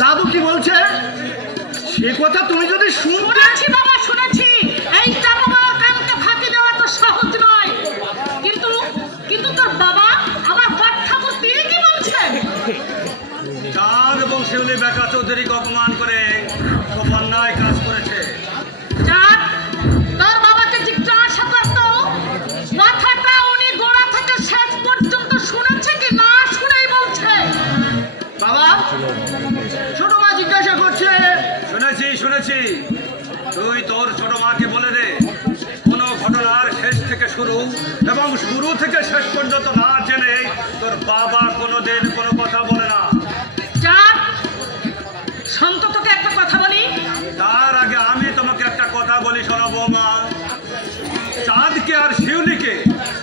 দাদু কি বলছে সে কথা তুমি যদি শুনেছি বাবা, শুনেছি। এইটা বাবার কানকে ফাঁকি দেওয়া তো সহজ নয়, কিন্তু কিন্তু তোর বাবা আমার বাপ ঠাকুর তিনি কি বলছেন? চাঁদ এবং শিউলি বেকা চৌধুরীকে অপমান করে খুব অন্যায় কাজ করেছে। চাঁদ, তোর বাবাকে জিজ্ঞাসা করতো কথাটা উনি গোড়া থেকে শেষ পর্যন্ত শুনেছে কি না শুনেই বলছে? বাবা, ছোট মা জিজ্ঞাসা করছে। শুনেছি শুনেছি। তুই তোর ছোট মাকে বলে দে কোনো ঘটনার শেষ থেকে শুরু এবং শুরু থেকে শেষ পর্যন্ত না জেনে তোর বাবা কোনোদিন কোনো কথা বলে না। চাঁদ, সন্ত তোকে একটা কথা বলি। তার আগে আমি তোমাকে একটা কথা বলি, শোনো বৌমা। চাঁদকে আর শিউলিকে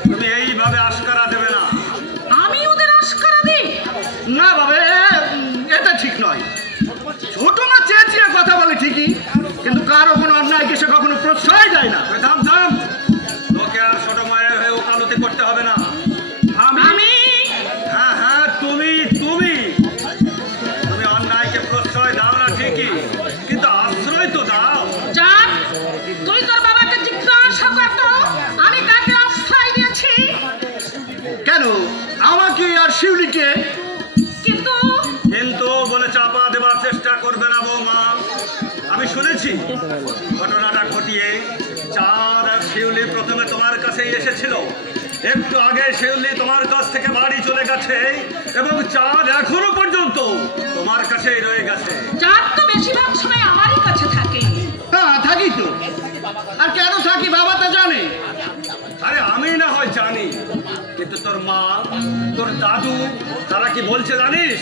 তুমি এইভাবে আশকারা দেবে না। আমি ওদের আশকারা দিই না বাবা, এটা ঠিক নয়। ছোট মা চেয়ে কথা বলে ঠিকই, কিন্তু কারো কোনো অন্যায়কে সে কখনো প্রশ্রয় দেয় না। থাম থাম, তোকে আর ছোট মায়ের হয়ে ওকালতি করতে হবে না। আমি হ্যাঁ হ্যাঁ, তুমি তুমি তুমি অন্যায়কে প্রশ্রয় দাও না ঠিকই, কিন্তু আশ্রয় তো দাও। চাঁদ, তুই তোর বাবাকে জিজ্ঞাসা করতো আমি কাকে আশ্রয় দিয়েছি। কেন আমাকে আর শিউলিকে? কিন্তু কিন্তু বলে চাপা দেবার চেষ্টা করবে না বৌমা। আমি শুনেছি ঘটনাটা ঘটিয়ে চাঁদ আর শিউলি প্রথমে তোমার কাছেই এসেছিল। একটু আগে শিউলি তোমার কাছ থেকে বাড়ি চলে গেছে এবং চাঁদ এখনো পর্যন্ত তোমার কাছেই রয়ে গেছে। চাঁদ তো বেশিরভাগ সময় আমারই কাছে থাকে। হ্যাঁ থাকি তো, আর কেন থাকি বাবা তা জানে। আরে আমি না হয় জানি, কিন্তু তোর মা তোর দাদু তারা কি বলছে জানিস?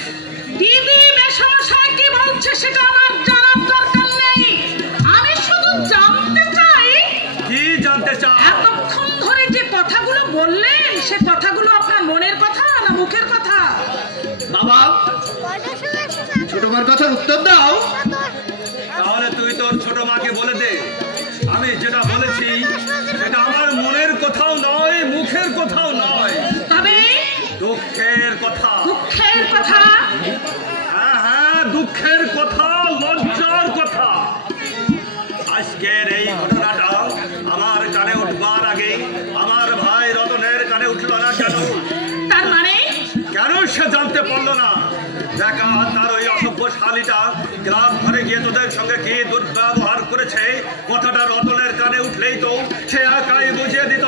দিদি মেশামশাই কি বলছে সেটা আমার জানার দরকার নেই। আমি শুধু জানতে চাই। কি জানতে চাও? এতক্ষণ ধরে যে কথাগুলো বললেন সে কথাগুলো আপনার মনের কথা না মুখের কথা? বাবা, ছোট মার কথার উত্তর দাও। তাহলে তুই তোর ছোট মাকে বলে দে আমি যেটা বলেছি সেটা আমার মনের কথাও নয়, মুখের কথাও নয়, তবে দুঃখের কথা। দুঃখের কথা? হ্যাঁ হ্যাঁ, দুঃখের কথা, লজ্জার কথা। আজকের এই ঘটনাটা আমার কানে উঠবার আগে আমার ভাই রতনের কানে উঠল না কেন? তার মানে কেন সে জানতে পারলো না? দেখা তার ওই অসভ্য শালীটা গ্রাম ঘরে গিয়ে তোদের সঙ্গে কি দুর্ব্যবহার করেছে, কথাটা রতনের কানে উঠলেই তো সে একাই বুঝিয়ে দিত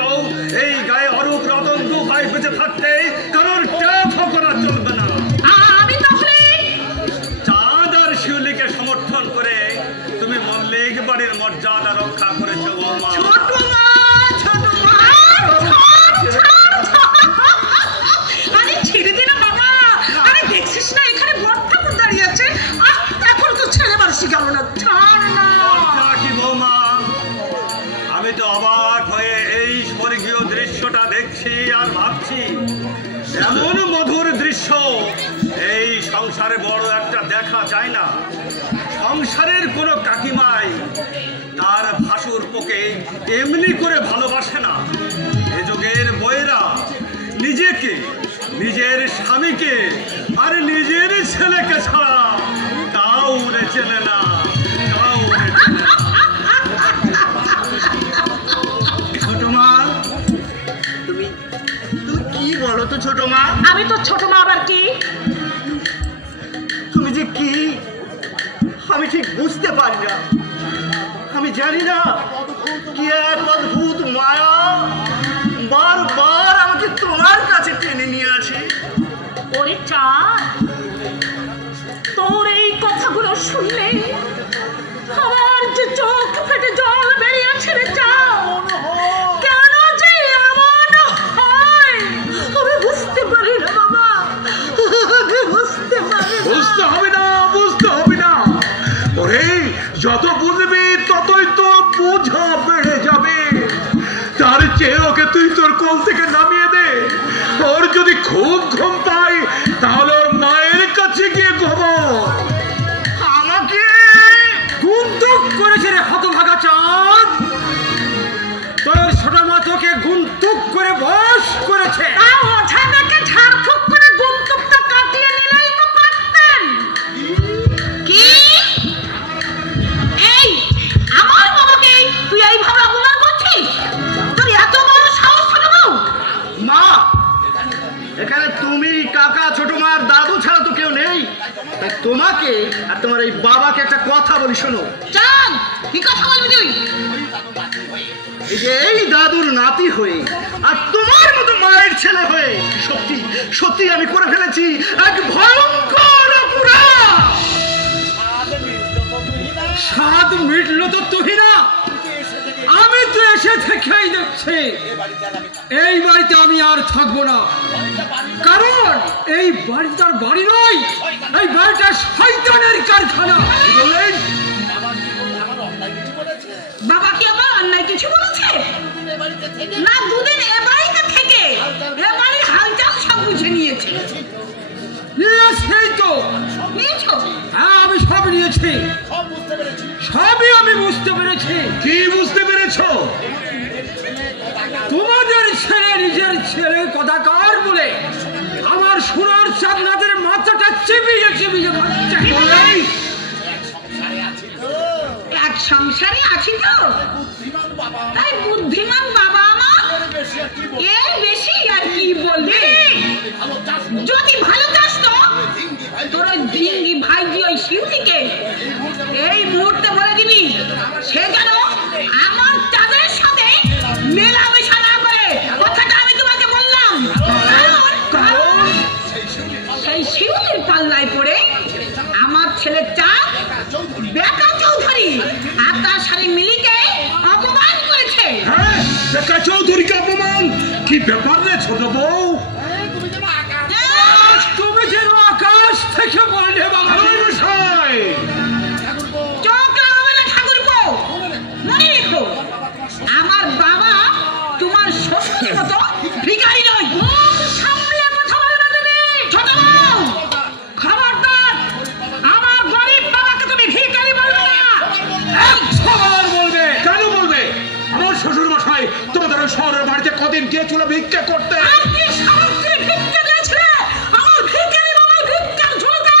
এই গায়ে অরূপ রতন দু ভাই বেঁচে থাকতে কারোর টেপ করা চলবে না। আমি তাহলে চাঁদ আর শিউলিকে সমর্থন করে তুমি মল্লিক বাড়ির মর্যাদা রক্ষা করেছো বৌমা। ছোট মা, ছোট মা, আরে ছেড়ে দে না বাবা। আরে দেখছিস না এখানে বড় ঠাকুর দাঁড়িয়ে আছে, এখন তো ছেড়ে বাড়ছি গেল না। ছাড় না। কি বৌমা, আমি তো অবাক হয়ে এই স্বর্গীয় দৃশ্যটা দেখছি আর ভাবছি এমন মধুর দৃশ্য এই সংসারে বড় একটা দেখা যায় না। সংসারের কোনো কাকিমাই তার ভাসুর পোকে এমনি করে ভালোবাসে না। এ যুগের বইয়েরা নিজেকে, নিজের স্বামীকে আর নিজের ছেলেকে ছাড়া কাউরে চেনে না, কাউরে চেনে না। ছোট মা, তুমি কি বলো তো ছোট মা? আমি তো ছোট মা, আবার কি? তুমি যে কি আমি ঠিক বুঝতে পারি না। আমি জানি না কি এক অদ্ভুত মায়া বারবার আমাকে তোমার কাছে টেনে নিয়ে আসে। ওরে চাঁদ, তোর এই কথাগুলো শুনলে আমার যে চোখ ফেটে জল বেরিয়েছে রে চাঁদ। কেন যে এমন হয় আমি বুঝতে পারি না বাবা। তোমার দাদু ছাড়া তো কেউ নেই। তাই তোমাকে আর তোমার এই বাবাকে একটা কথা বলি, শোনো। চাঁদ, কি কথা বলবি তুই? এই যে এই দাদুর নাতি হয়ে আর তোমার মতো মায়ের ছেলে হয়ে সত্যি সত্যি আমি করে ফেলেছি এক ভয়ঙ্কর অপরাধ। স্বাদ মিটল তো তুহিনা, আমি তো এসে থেকেই দেখছি এই বাড়িতে আমি আর থাকবো না। কারণ এই বাড়িটার বাড়ি নয়, এই বাড়িটা শয়তানের কারখানা। বাবা কি আবার অন্যায় কিছু বলেছে? না, দুদিন এ বাড়িতে থেকে এ বাড়ির হালচাল সব বুঝে নিয়েছে। সেই তো নিয়েছো? হ্যাঁ, আমি সব নিয়েছি, সবই আমি বুঝতে পেরেছি। কি বুঝতে পেরেছো? তোমাদের ছেলে নিজের ছেলে কদাকার বলে আমার সোনার চাঁদনাদের মাথাটা চিবিয়ে চিবিয়ে খাচ্ছে। এক সংসারে আছি তো, তাই বুদ্ধিমান বাবা আমার এর বেশি আর কি বলবি? যদি ভালো চাস তো তোর ওই ভিঙ্গি ভাইজি ওই শিউলিকে এই মুহূর্তে বলে দিবি সে যেন আমার চাঁদের সাথে মেলামেশা না করে। কথাটা আমি তোমাকে বললাম, কারণ সেই শিউলির পাল্লায় পড়ে আমার ছেলে চাঁদ বেকা চৌধুরী আর তার সাথে মিলিকে অপমান করেছে। হ্যাঁ, বেকা চৌধুরীকে অপমান? কি ব্যাপার রে ছোট বউ? তুমি যেন আকাশ থেকে পড়লে বাবা। চোখ লাগাবে না ঠাকুরপো, মনে রেখো আমার বাবা তোমার শ্বশুরের মতো ভিখারি নয়। মুখ সামলে কথা বলবে তুমি। ছোট বউ, খবরদার আমার গরিব বাবাকে তুমি ভিখারি বলবে না। বলবে কেন বলবে? আমার শ্বশুর মশাই তোমাদের শহরের বাড়িতে কদিন গিয়েছিল ভিক্ষা করতে। আপনি সমস্ত ভিক্ষা দিয়েছিলে আমার ভিখারি বাবার ভিক্ষার ঝুলতে।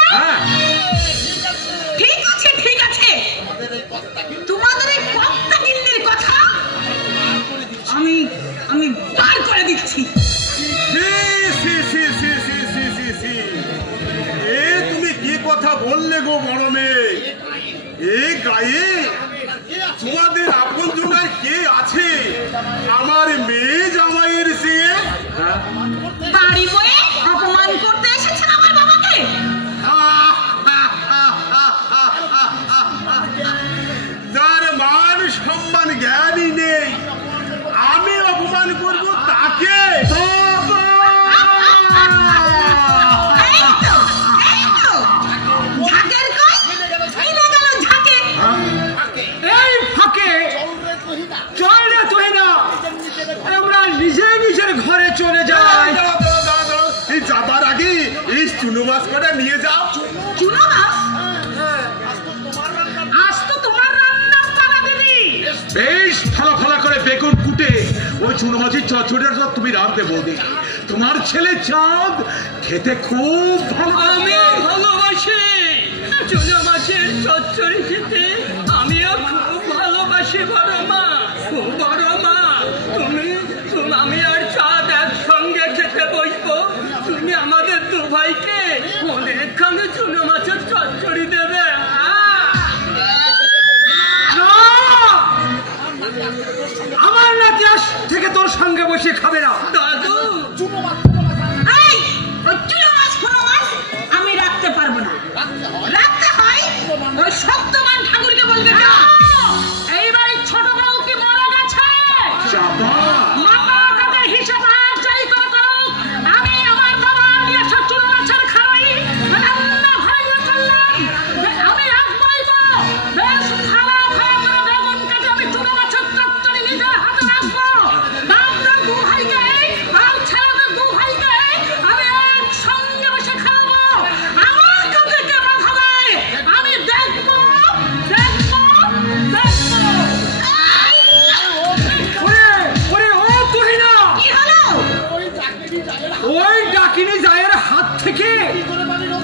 ঠিক আছে ঠিক আছে, তোমাদের এই কর্তা গিন্নির কথা আমি আমি বার করে দিচ্ছি। তুমি কি কথা বললে গো বড় মেয়ে? এ গায়ে তোমাদের আপন জনার কে আছে আমার মেয়ে জামাইয়ের সে? বাড়ি বয়ে অপমান করতে এসেছেন আমার বাবাকে। যার মান সম্মান জ্ঞানই নেই আমি অপমান করব তাকে? এই তো, ঝাঁকের কই? মিলে গেল ঝাঁকে। এই ফাঁকে চলে তুই না, আমরা নিজে নিজের ঘরে চলে যাই। যাবার আগে এই চুনো মাছ কটা নিয়ে যাও। চুনো মাছ? আজ তো তোমার রান্না পালা দিদি। বেশ ফালা ফালা করে বেগুন কুটে ওই চুনো মাছের চচ্চড়িটা তুমি রাঁধতে বলবে। তোমার ছেলে চাঁদ খেতে খুব ভালো। আমিও ভালোবাসি চুনো মাছের চচ্চড়ি খেতে, আমিও খুব ভালোবাসি বড় মা। বড় মা, তুমি আমি আর চাঁদ একসঙ্গে খেতে বসবো। তুমি আমাদের দু ভাইকে অনেকখানি চুনো মাছের চচ্চড়ি দেবে। আমার নাতি আজ থেকে তোর সঙ্গে বসে খাবে না দাদু। এই, ওই চুনো মাছ ফোনো মাছ আমি রাখতে পারবো না। রাখতে হয় ওই সত্যবান ঠাকুরকে বলবে। এই বাড়ির ছোট বউ কি মরে গেছে? মাথা তাদের হিসাব আর যাই করে করুক, আমি আমার বাবা নিয়ে এসে চুনো মাছের খাওয়াই রান্না ঘরে চললাম। আমি রাখবই তো, বেশ খাওয়া খাওয়া করে বেগুন কেটে আমি চুনো মাছের চচ্চড়ি নিজের হাতে রাখবো। বাপরা দু ভাইকে আর ছেলেদের দু ভাইকে আমি একসঙ্গে বসে খাওয়াবো। আমার কাছে কে বাধা দেয় আমি দেখবো দেখবো দেখবো। ওরে ও তুহিনা, কি হলো? ওই ডাকিনী জায়ের হাত থেকে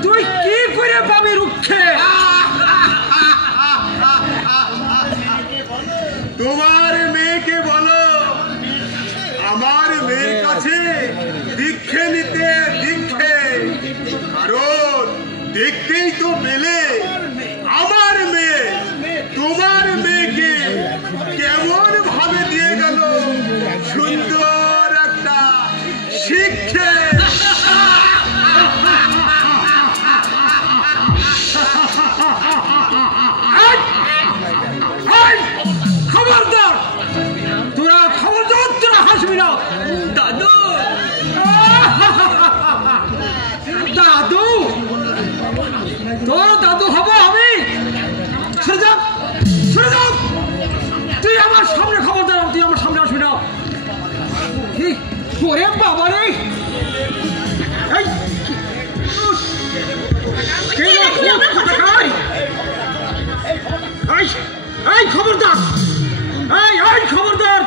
তুই কি করে পাবি রুক্ষে? তোমার মেয়েকে বলো আমার মেয়ের কাছে দীক্ষে নিতে। দীক্ষে দেখতেই তো পেলে আমার মেয়ে তোমার মেয়েকে কেমন ভাবে দিয়ে গেল সুন্দর একটা শিক্ষা। খবরদার, তোরা খবরদার, তোরা হাসবি না। দাদু, দাদু, তোর দাদু হবো আমি? সরে যাও, সরে যাও, তুই আমার সামনে খবরদার, তুই আমার সামনে আসবি না। ওরে বাবা রে, এই খবরদার, এই খবরদার,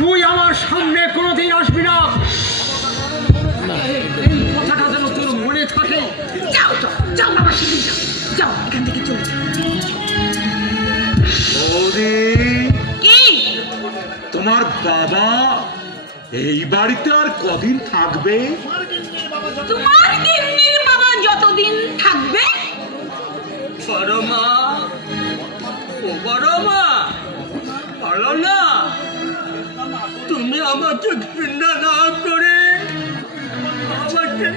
তুই আমার সামনে কোনোদিন আসবি না। এই কথাটা যেন তোর মনে থাকে। যাও যাও আমার সাথে যাও, যাও এখান থেকে চলে যাও। কি তোমার বাবা এই বাড়িতে আর কদিন থাকবে? তোমার গিন্নির বাবা যতদিন থাকবে। বড় মা, ও বড় মা, বলো না, তুমি আমাকে ঘৃণা না করে আমাকে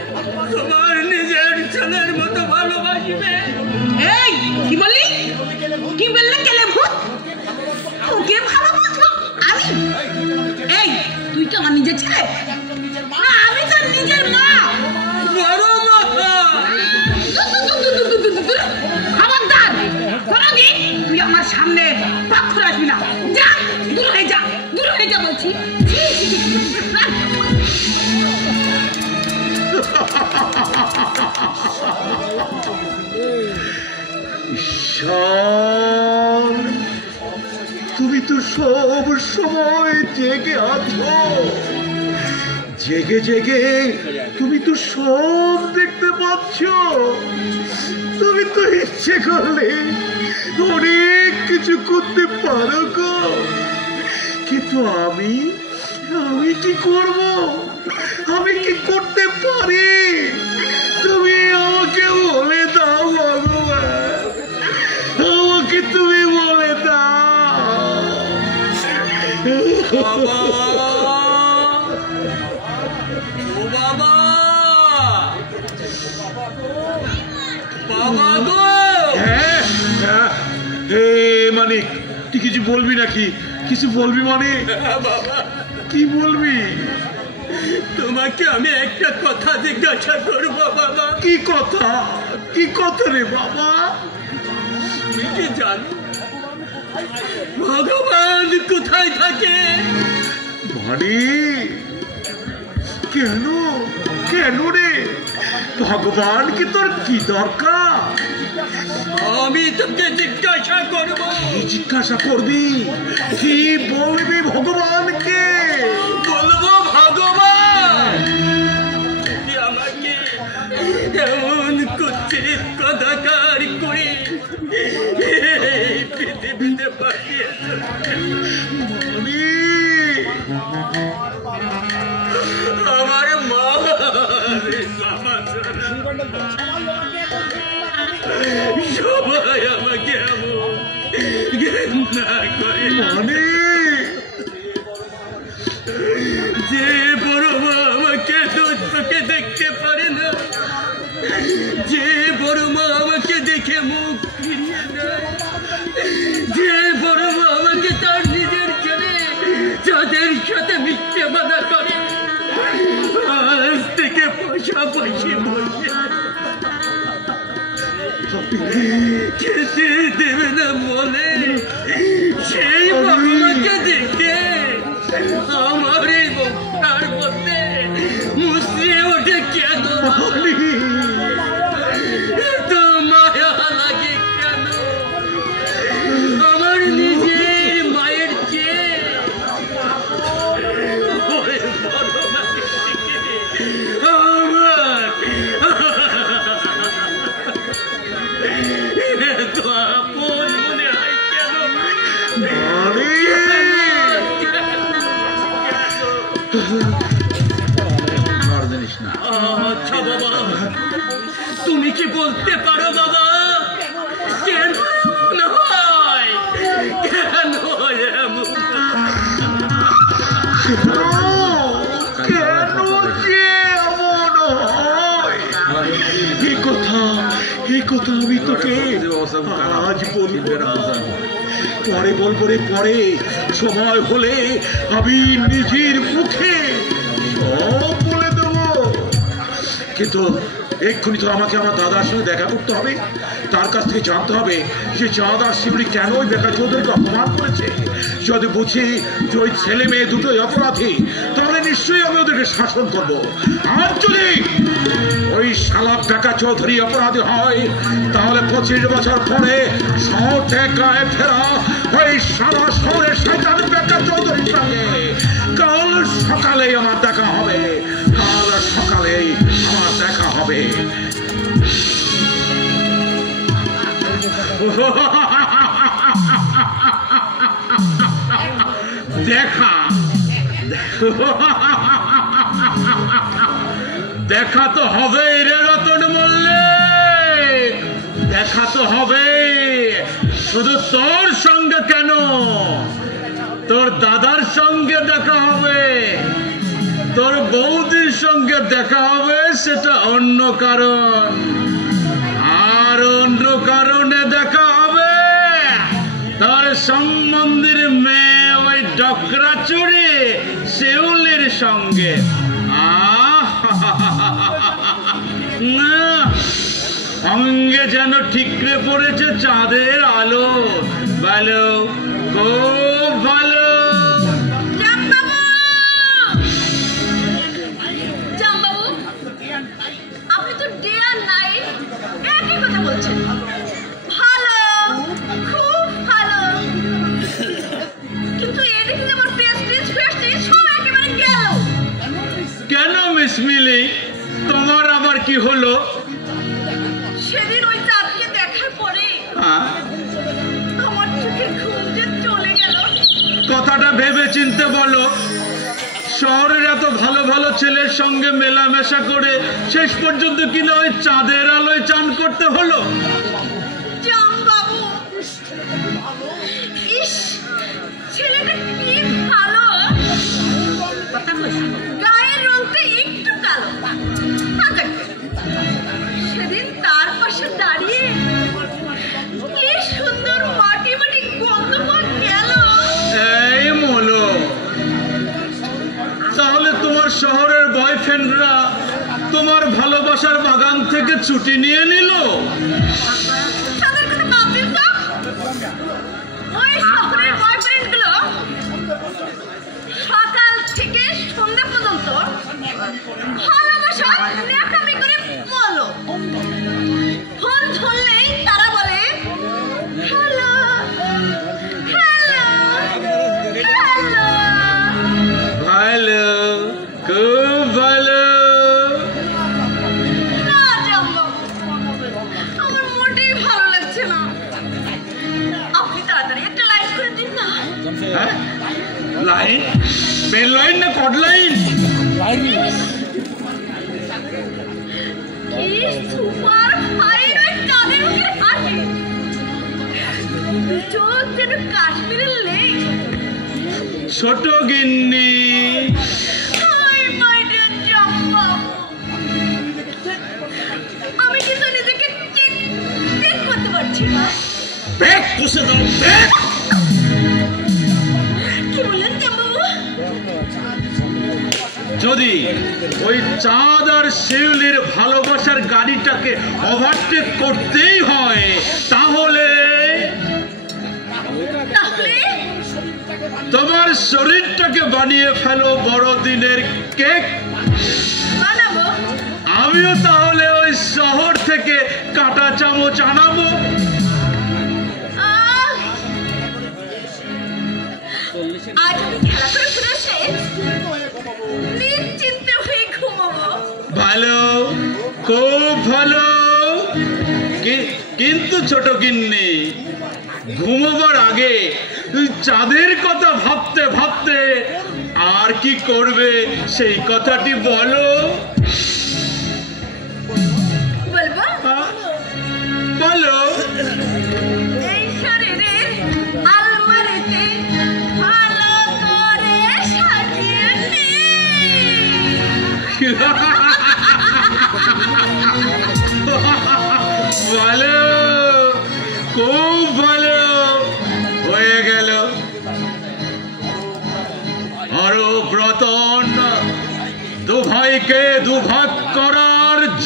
তোমার নিজের ছেলের মতো ভালোবাসবে। এই কি বললি? কি বললে? কেলে ভূত? ওকে ভালোবাসবো আমি? এই তুই কি আমার নিজের ছেলে? আমি তোর নিজের মা। বড় মা, খবরদার, কোনদিন তুই আমার সামনে পাক করে আসবি না। যা, দূর হয়ে যা, দূর হয়ে যা বলছি। ঈশ্বর, তুমি তো সব সময় জেগে আছো, জেগে জেগে তুমি তো সব দেখতে পাচ্ছ। তুমি তো ইচ্ছে করলে অনেক কিছু করতে পারো গো, কিন্তু আমি কি করব? আমি কি করতে পারি? তুমি আমাকে বলে দাও ভগবান, আমাকে তুমি বলে দাও। বাবা, ও বাবা, বাবা গো। মানিক, তুই কিছু বলবি নাকি? কিছু বলবি মানে? বাবা, কি বলবি? তোমাকে আমি একটা কথা জিজ্ঞাসা করবো বাবা। কি কথা? কি কথা রে বাবা? তুই কি জানো ভগবান কোথায় থাকে? মানে কেন? কেন রে? ভগবান কি তোর কি দরকার? আমি তোকে জিজ্ঞাসা করবো। কি জিজ্ঞাসা করবি? কি বলবি ভগবানকে? বলবো ভগবান তুমি আমাকে এমন কুৎসিত কদাকার করে এই পৃথিবীতে পাঠিয়েছো। আমার মা সবাই আমাকে এমন ঘৃণা করে। মানে যে বড় মা আমাকে চোখে দেখতে পারে না, যে বড় মা আমাকে দেখে মুখ ফিরিয়ে দেয়, যে বড় মা আমাকে তার নিজের ছেলে যাদের সাথে মিথ্যে বাধা করে, আজ থেকে পাশাপাশি বসে খেতে দেবে না বলে সেই বড় মাকে দেখে আমার এই মুখটার মধ্যে মুসড়ে ওঠে কেন? তো মায়া লাগে কেন? আমার নিজের মায়ের চেয়ে ওরে বড় মাকে দেখে আমার এত আপন মনে হয় বলতে পারো বাবা, কেন এমন হয়? কেন এমন? কেন যে এমন হয়? এই কথা আমি তোকে আজ বলবো না, পরে বলবো রে, পরে সময় হলে আমি নিজের মুখে সব বলে দেবো। কিন্তু এক্ষুনি তো আমাকে আমার দাদার সঙ্গে দেখা করতে হবে, তার কাছ থেকে জানতে হবে যে চাঁদ আর শিবলি কেন ওই বেকার চৌধুরীকে অপমান করেছে। যদি বুঝি যে ওই ছেলে মেয়ে দুটোই অপরাধী, তাহলে নিশ্চয়ই আমি ওদেরকে শাসন করব। আর যদি ওই শালা বেকার চৌধুরী অপরাধী হয়, তাহলে 25 বছর পরে শহর থেকে গায়ে ফেরা ওই সারা শহরের শয়তান বেকার চৌধুরীর সঙ্গে কাল সকালেই আমার দেখা হবে, কাল সকালেই আমার দেখা হবে। দেখা দেখা তো হবে রে রতন মল্লিক, দেখা তো হবে। শুধু তোর সঙ্গে কেন, তোর দাদার সঙ্গে দেখা হবে, তোর বৌদির সঙ্গে দেখা হবে, সেটা অন্য কারণ। আর অন্য কারণে দেখা হবে তার সম্বন্ধের মেয়ে ওই ডকরা চুরি শিউলির সঙ্গে। অঙ্গে যেন ঠিকরে পড়েছে চাঁদের আলো। ভালো, খুব ভালো। আপনি তো ডে আর নাইট একই কথা বলছেন। ভালো, খুব ভালো, কিন্তু এদিকে আমার প্রেস্টিজ সব একেবারে গেল। কেন মিস মিলি, তোমার আবার কি হলো? সেদিন ওই চাঁদকে দেখার পরে আমার চোখে ঘুম যে চলে গেল। কথাটা ভেবে চিনতে বলো। শহরের এত ভালো ভালো ছেলের সঙ্গে মেলামেশা করে শেষ পর্যন্ত কিনা ওই চাঁদের আলোয় চান করতে হলো। জামবাবু, ইস, ছেলেটা কি ভালো, গায়ের রংটা একটু কালো। সেদিন তার পাশে দাঁড়িয়ে কি সুন্দর মাটি মাটি গন্ধ গেল। এই মলো, তাহলে তোমার শহরের বয়ফ্রেন্ডরা তোমার ভালোবাসার বাগান থেকে ছুটি নিয়ে নিল? তাদের কথা বাদ দিন তো। ওই শহরের বয়ফ্রেন্ডগুলো সকাল থেকে সন্ধ্যা পর্যন্ত ভালোবাসা ন্যাকামি করে বলো। ফোন ধরলেই তারা বলে হ্যালো হ্যালো হ্যালো। ভালো, খুব ভালো। না জামবাবু, আমার মোটেই ভালো লাগছে না। আপনি তাড়াতাড়ি একটা লাইন করে দিন না। হ্যাঁ? লাইন? পেন লাইন না কড লাইন? কি সুপার ফাইন ওই চাঁদের মুখের হাসি, চোখ যেন কাশ্মীরের লেক। ছোট গিন্নি, হাই মাই ডিয়ার জামবাবু, আমি কিন্তু নিজেকে চেক করতে পারছি না। ব্যাগ কষে দাও, ব্যাগ। কি বললেন জামবাবু? যদি ওই চাঁদ আর শিউলির ভালোবাসার গাড়িটাকে ওভারটেক করতেই হয়, তাহলে তোমার শরীরটাকে বানিয়ে ফেলো বড়দিনের কেক। বানাবো? আমিও তাহলে ওই শহর থেকে কাঁটা চামচ আনাবো। আজ আমি খেলা করে ফিরে এসে নিশ্চিন্তে হয়ে ঘুমাবো। ভালো, খুব ভালো। কিন্তু ছোট গিন্নি, ঘুমোবার আগে চাঁদের কথা ভাবতে ভাবতে আর কি করবে সেই কথাটি বলো। বলবো?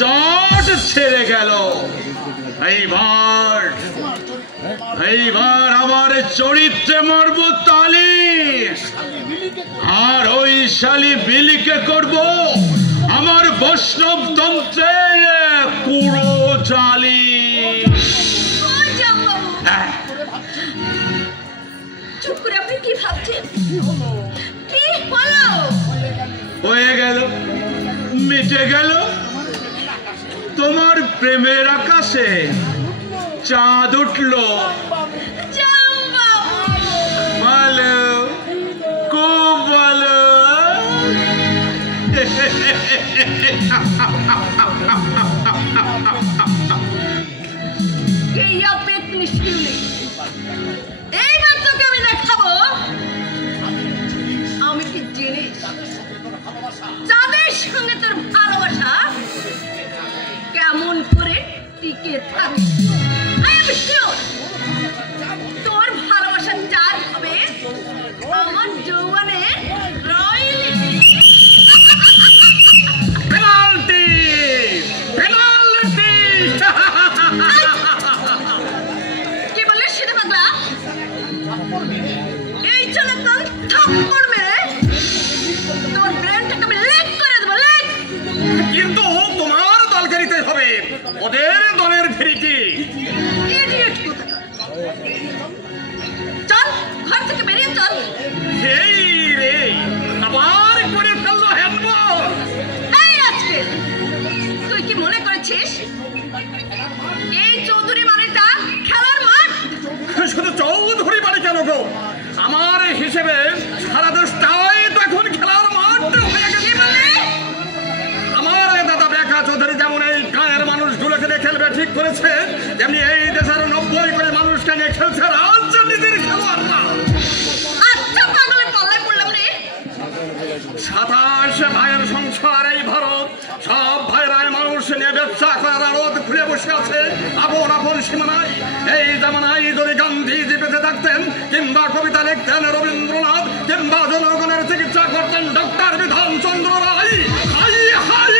জট ছেড়ে গেল। এইবার আমার চরিত্রে মারব তালি, আর ওই শালি বিলিকে করব আমার বৈষ্ণব তন্ত্রের পুরো জালি। চুপ করে আপনি কি ভাবছেন? কি হলো? হয়ে গেল, মিটে গেল। তোমার প্রেমের আকাশে চাঁদ উঠলো। ভালো, খুব ভালো। এইবার তোকে আমি দেখাবো আমি কি জিনিস, যাদের সঙ্গে তোর ভালোবাসা কেমন করে টিকে থাকে। তোর ভালোবাসা চার হবে আমার যৌবনের রয়্যালিটি। Penalty, penalty. কি বললে সেটা পাগলা? এই চলে তোর থাপ্পড় মেরে তোর ব্রেনটাকে আমি লেগ করে দেবো, লেগ। কিন্তু তোমার দলকে নিতে হবে, ওদের দলের ফেরিটি। ইডিয়েট কোথাকার। চল ঘর থেকে বেরিয়ে চল। এই রে, আবার করে ফেললো হ্যান্ডবল। এই আজকে তুই কি মনে করেছিস এই চৌধুরী বাড়িটা খেলার মাঠ? শুধু চৌধুরী বাড়ি কেন গো, আমার হিসেবে সারা দেশটাই তো এখন খেলার মাঠ হয়ে গেছে। আমার দাদা বেকা চৌধুরী যেমন এই গায়ের মানুষগুলোকে নিয়ে খেলবে ঠিক করেছে, তেমনি এই দেশের 90 করে মানুষকে নিয়ে খেলছে রাজনীতির খেলোয়াড়রা। আচ্ছা পাগলের পাল্লায় পড়লাম রে। 27 ভাইয়ের সংসার এই ভারত, সব ভাইরাই মানুষ নিয়ে ব্যবসা করার আড়ত খুলে বসে আছে আপন আপন সীমানায়। এই জামানায় যদি গান্ধীজি বেঁচে থাকতেন, কিংবা কবিতা লিখতেন রবীন্দ্রনাথ, কিংবা জনগণের চিকিৎসা করতেন ডক্টর বিধানচন্দ্র রায়, হাই হাই,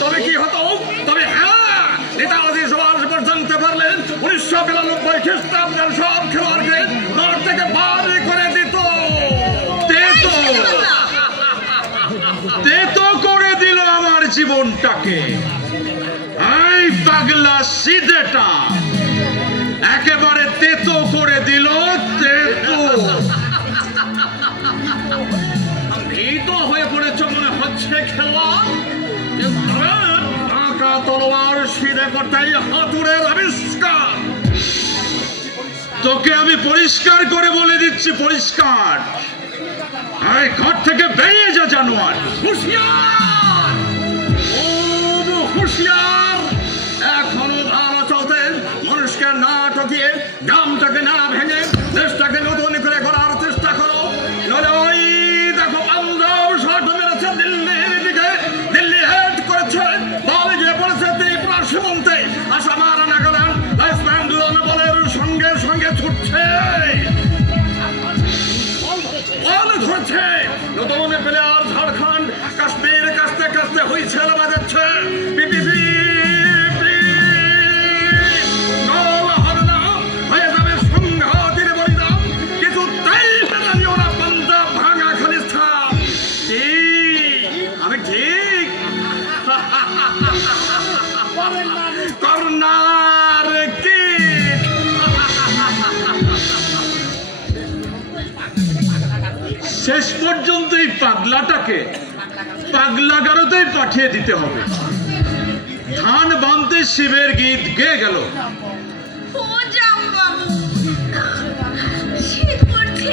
তবে কি হতো? তবে হ্যাঁ, নেতাজি সুভাষ বোস জানতে পারলেন 1992 খ্রিস্টাব্দের সব খেলোয়াড়কে মাঠ থেকে বার করে দিত। তেতো করে দিল আমার জীবনটাকে। এই পাগলা সিধেটা একেবারে তেতো করে দিল, তেতো। ভীত হয়ে পড়েছ মনে হচ্ছে খেলোয়াড়, টাকা তলোয়ার সিধে করতেই হাতুড়ের আবিষ্কার। তোকে আমি পরিষ্কার করে বলে দিচ্ছি, পরিষ্কার, এই ঘর থেকে বেরিয়ে যা জানোয়ার। হুঁশিয়ার, খুব হুঁশিয়ার। এখনো ভালো চলতে, মানুষকে না ঠকিয়ে, গ্রামটাকে না ভেঙে দেশটাকে নতুন করে করার চেষ্টা করো। নইলে ওই দেখো পাঞ্জাব শট মেরেছে দিল্লির দিকে, দিল্লি হেড করেছে, বল গিয়ে পড়েছে ত্রিপুরা সীমান্তে। আসামার নাগাল্যান্ড ব্যাটসম্যান দুজনে বলের সঙ্গে সঙ্গে ছুটছে, বল ধরছে। নতুন প্লেয়ার ঝাড়খণ্ড, কাশ্মীর কাছতে কাছতে হুইসেল বাজাচ্ছে। পিপিপি গোল হবে না, হয়ে যাবে সংঘাতের বলিদান। কিছুতেই মেনে নিও না পাঞ্জাব ভাঙা খালিস্তান। কি আমি ঠিক? Corner kick. শেষ পর্যন্ত এই পাগলাটাকে পাগলাগারোতেই পাঠিয়ে দিতে হবে। ধান বাঁধতে শিবের গীত গেয়ে গেল। ও জামবাবু, শীত পড়ছে,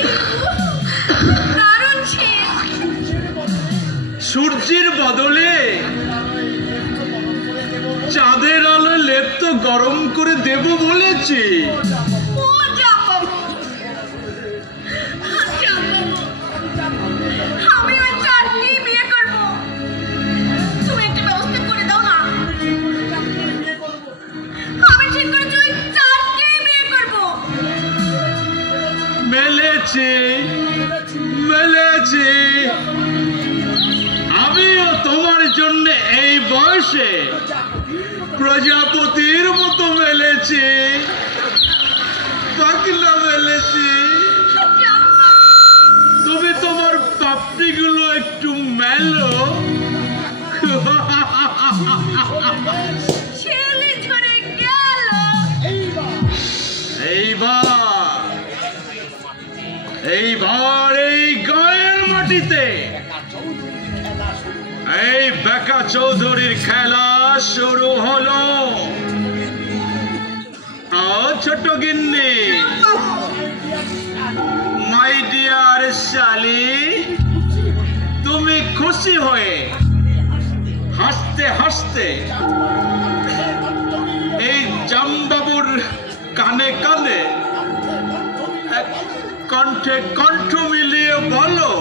দারুণ শীত। সূর্যের বদলে চাঁদের আলো লেপ তো গরম করে দেব বলেছি। ও জামবাবু, জামবাবু, আমি ওই চাঁদকেই বিয়ে করবো। তুমি একটা ব্যবস্থা করে দাও না। আমি ঠিক করেছি ওই চাঁদকেই বিয়ে করবো। মেলেছে, মেলেছে। আমিও তোমার জন্য এই বয়সে প্রজাপতির মতো মেলেছে, পাখনা মেলেছে। তুমি তোমার পাপড়িগুলো একটু মেলো। এইবার এই গায়ের মাটিতে এই বেকা চৌধুরীর খেলা শুরু হলো। ছোট গিন্নি, মাই ডিয়ার শালি, তুমি খুশি হয়ে হাসতে হাসতে এই জামবাবুর কানে কানে কণ্ঠে কণ্ঠ মিলিয়ে বলো।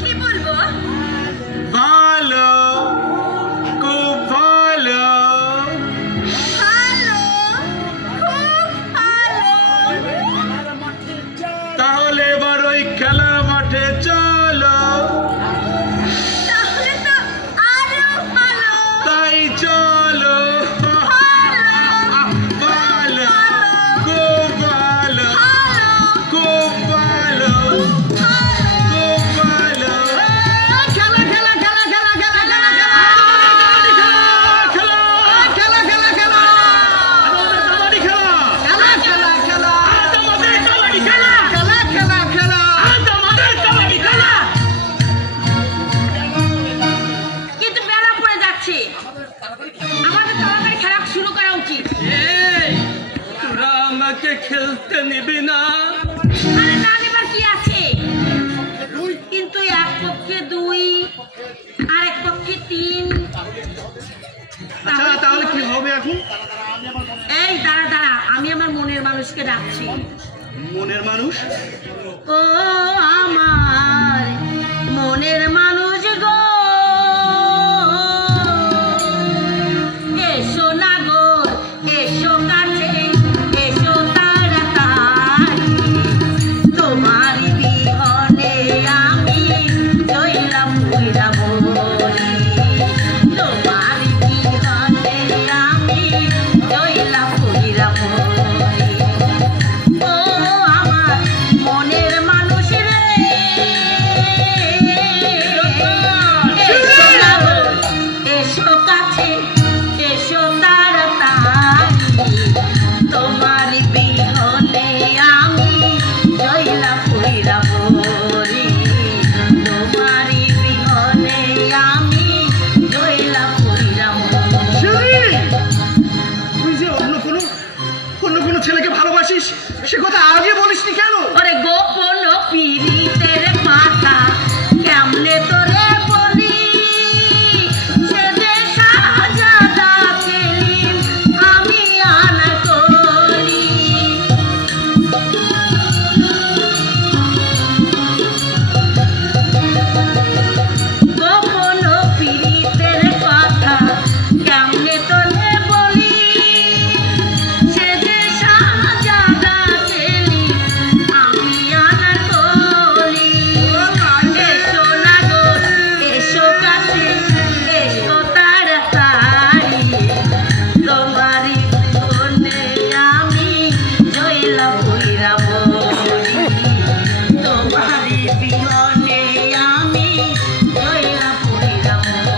কি বলবো? ভালো, খুব ভালো। ভালো, খুব ভালো। তাহলে এবার ওই খেলার মাঠে চলো। তাহলে তো আরো ভালো। তাই চলো। ভালো, খুব ভালো, খুব ভালো, খুব ভালো। খেলা খেলা খেলা খেলা খেলা খেলা খেলা খেলা খেলা খেলা কাবাডি খেলা, খেলা খেলা খেলা আমাদের কাবাডি খেলা, খেলা খেলা খেলা আমাদের কাবাডি খেলা। কিন্তু বেলা পড়ে যাচ্ছে, আমাদের তাড়াতাড়ি খেলা শুরু করা উচিত। এই, তোরা আমাকে খেলতে নিবি না? আরে না নেবার কি আছে, কিন্তু এক পক্ষে 2 আর এক পক্ষে 3। আচ্ছা তাহলে কি হবে এখন? এই দাঁড়া দাঁড়া, আমি আমার মনের মানুষকে ডাকছি। মনের মানুষ? ও আমার মনের মানুষ গো, এসো না গো, এসো কাছে, এসো তাড়াতাড়ি। তোমার বিহনে আমি জইলাম পুইরা মরি। তোমার বিহনে আমি জইলাম পুইরা মরি। ও আমার মনের মানুষ রে, এসো না গো, এসো কাছে, এসো তাড়াতাড়ি। তোমার বিহনে আমি জইলা পুইরা মরি। তোমার বিহনে আমি জইলা পুইরা মরি। তুই যে অন্য কোনো ছেলেকে ভালোবাসিস সে কথা আগে বলিসনি কেন? ওরে গোপন পীড়িতের কথা কেমনে তোরে বলি, সে যে শাহজাদা সেলিম আমি আনারকলি। গোপন পীড়িতের কথা কেমনে তোরে বলি, সে যে শাহজাদা সেলিম আমি আনারকলি। এসো না গো, এসো কাছে, এসো তাড়াতাড়ি। তোমারই বিহনে আমি জইলা পুইরা মরি। তোমারই বিহনে আমি জইলা পুইরা মরি।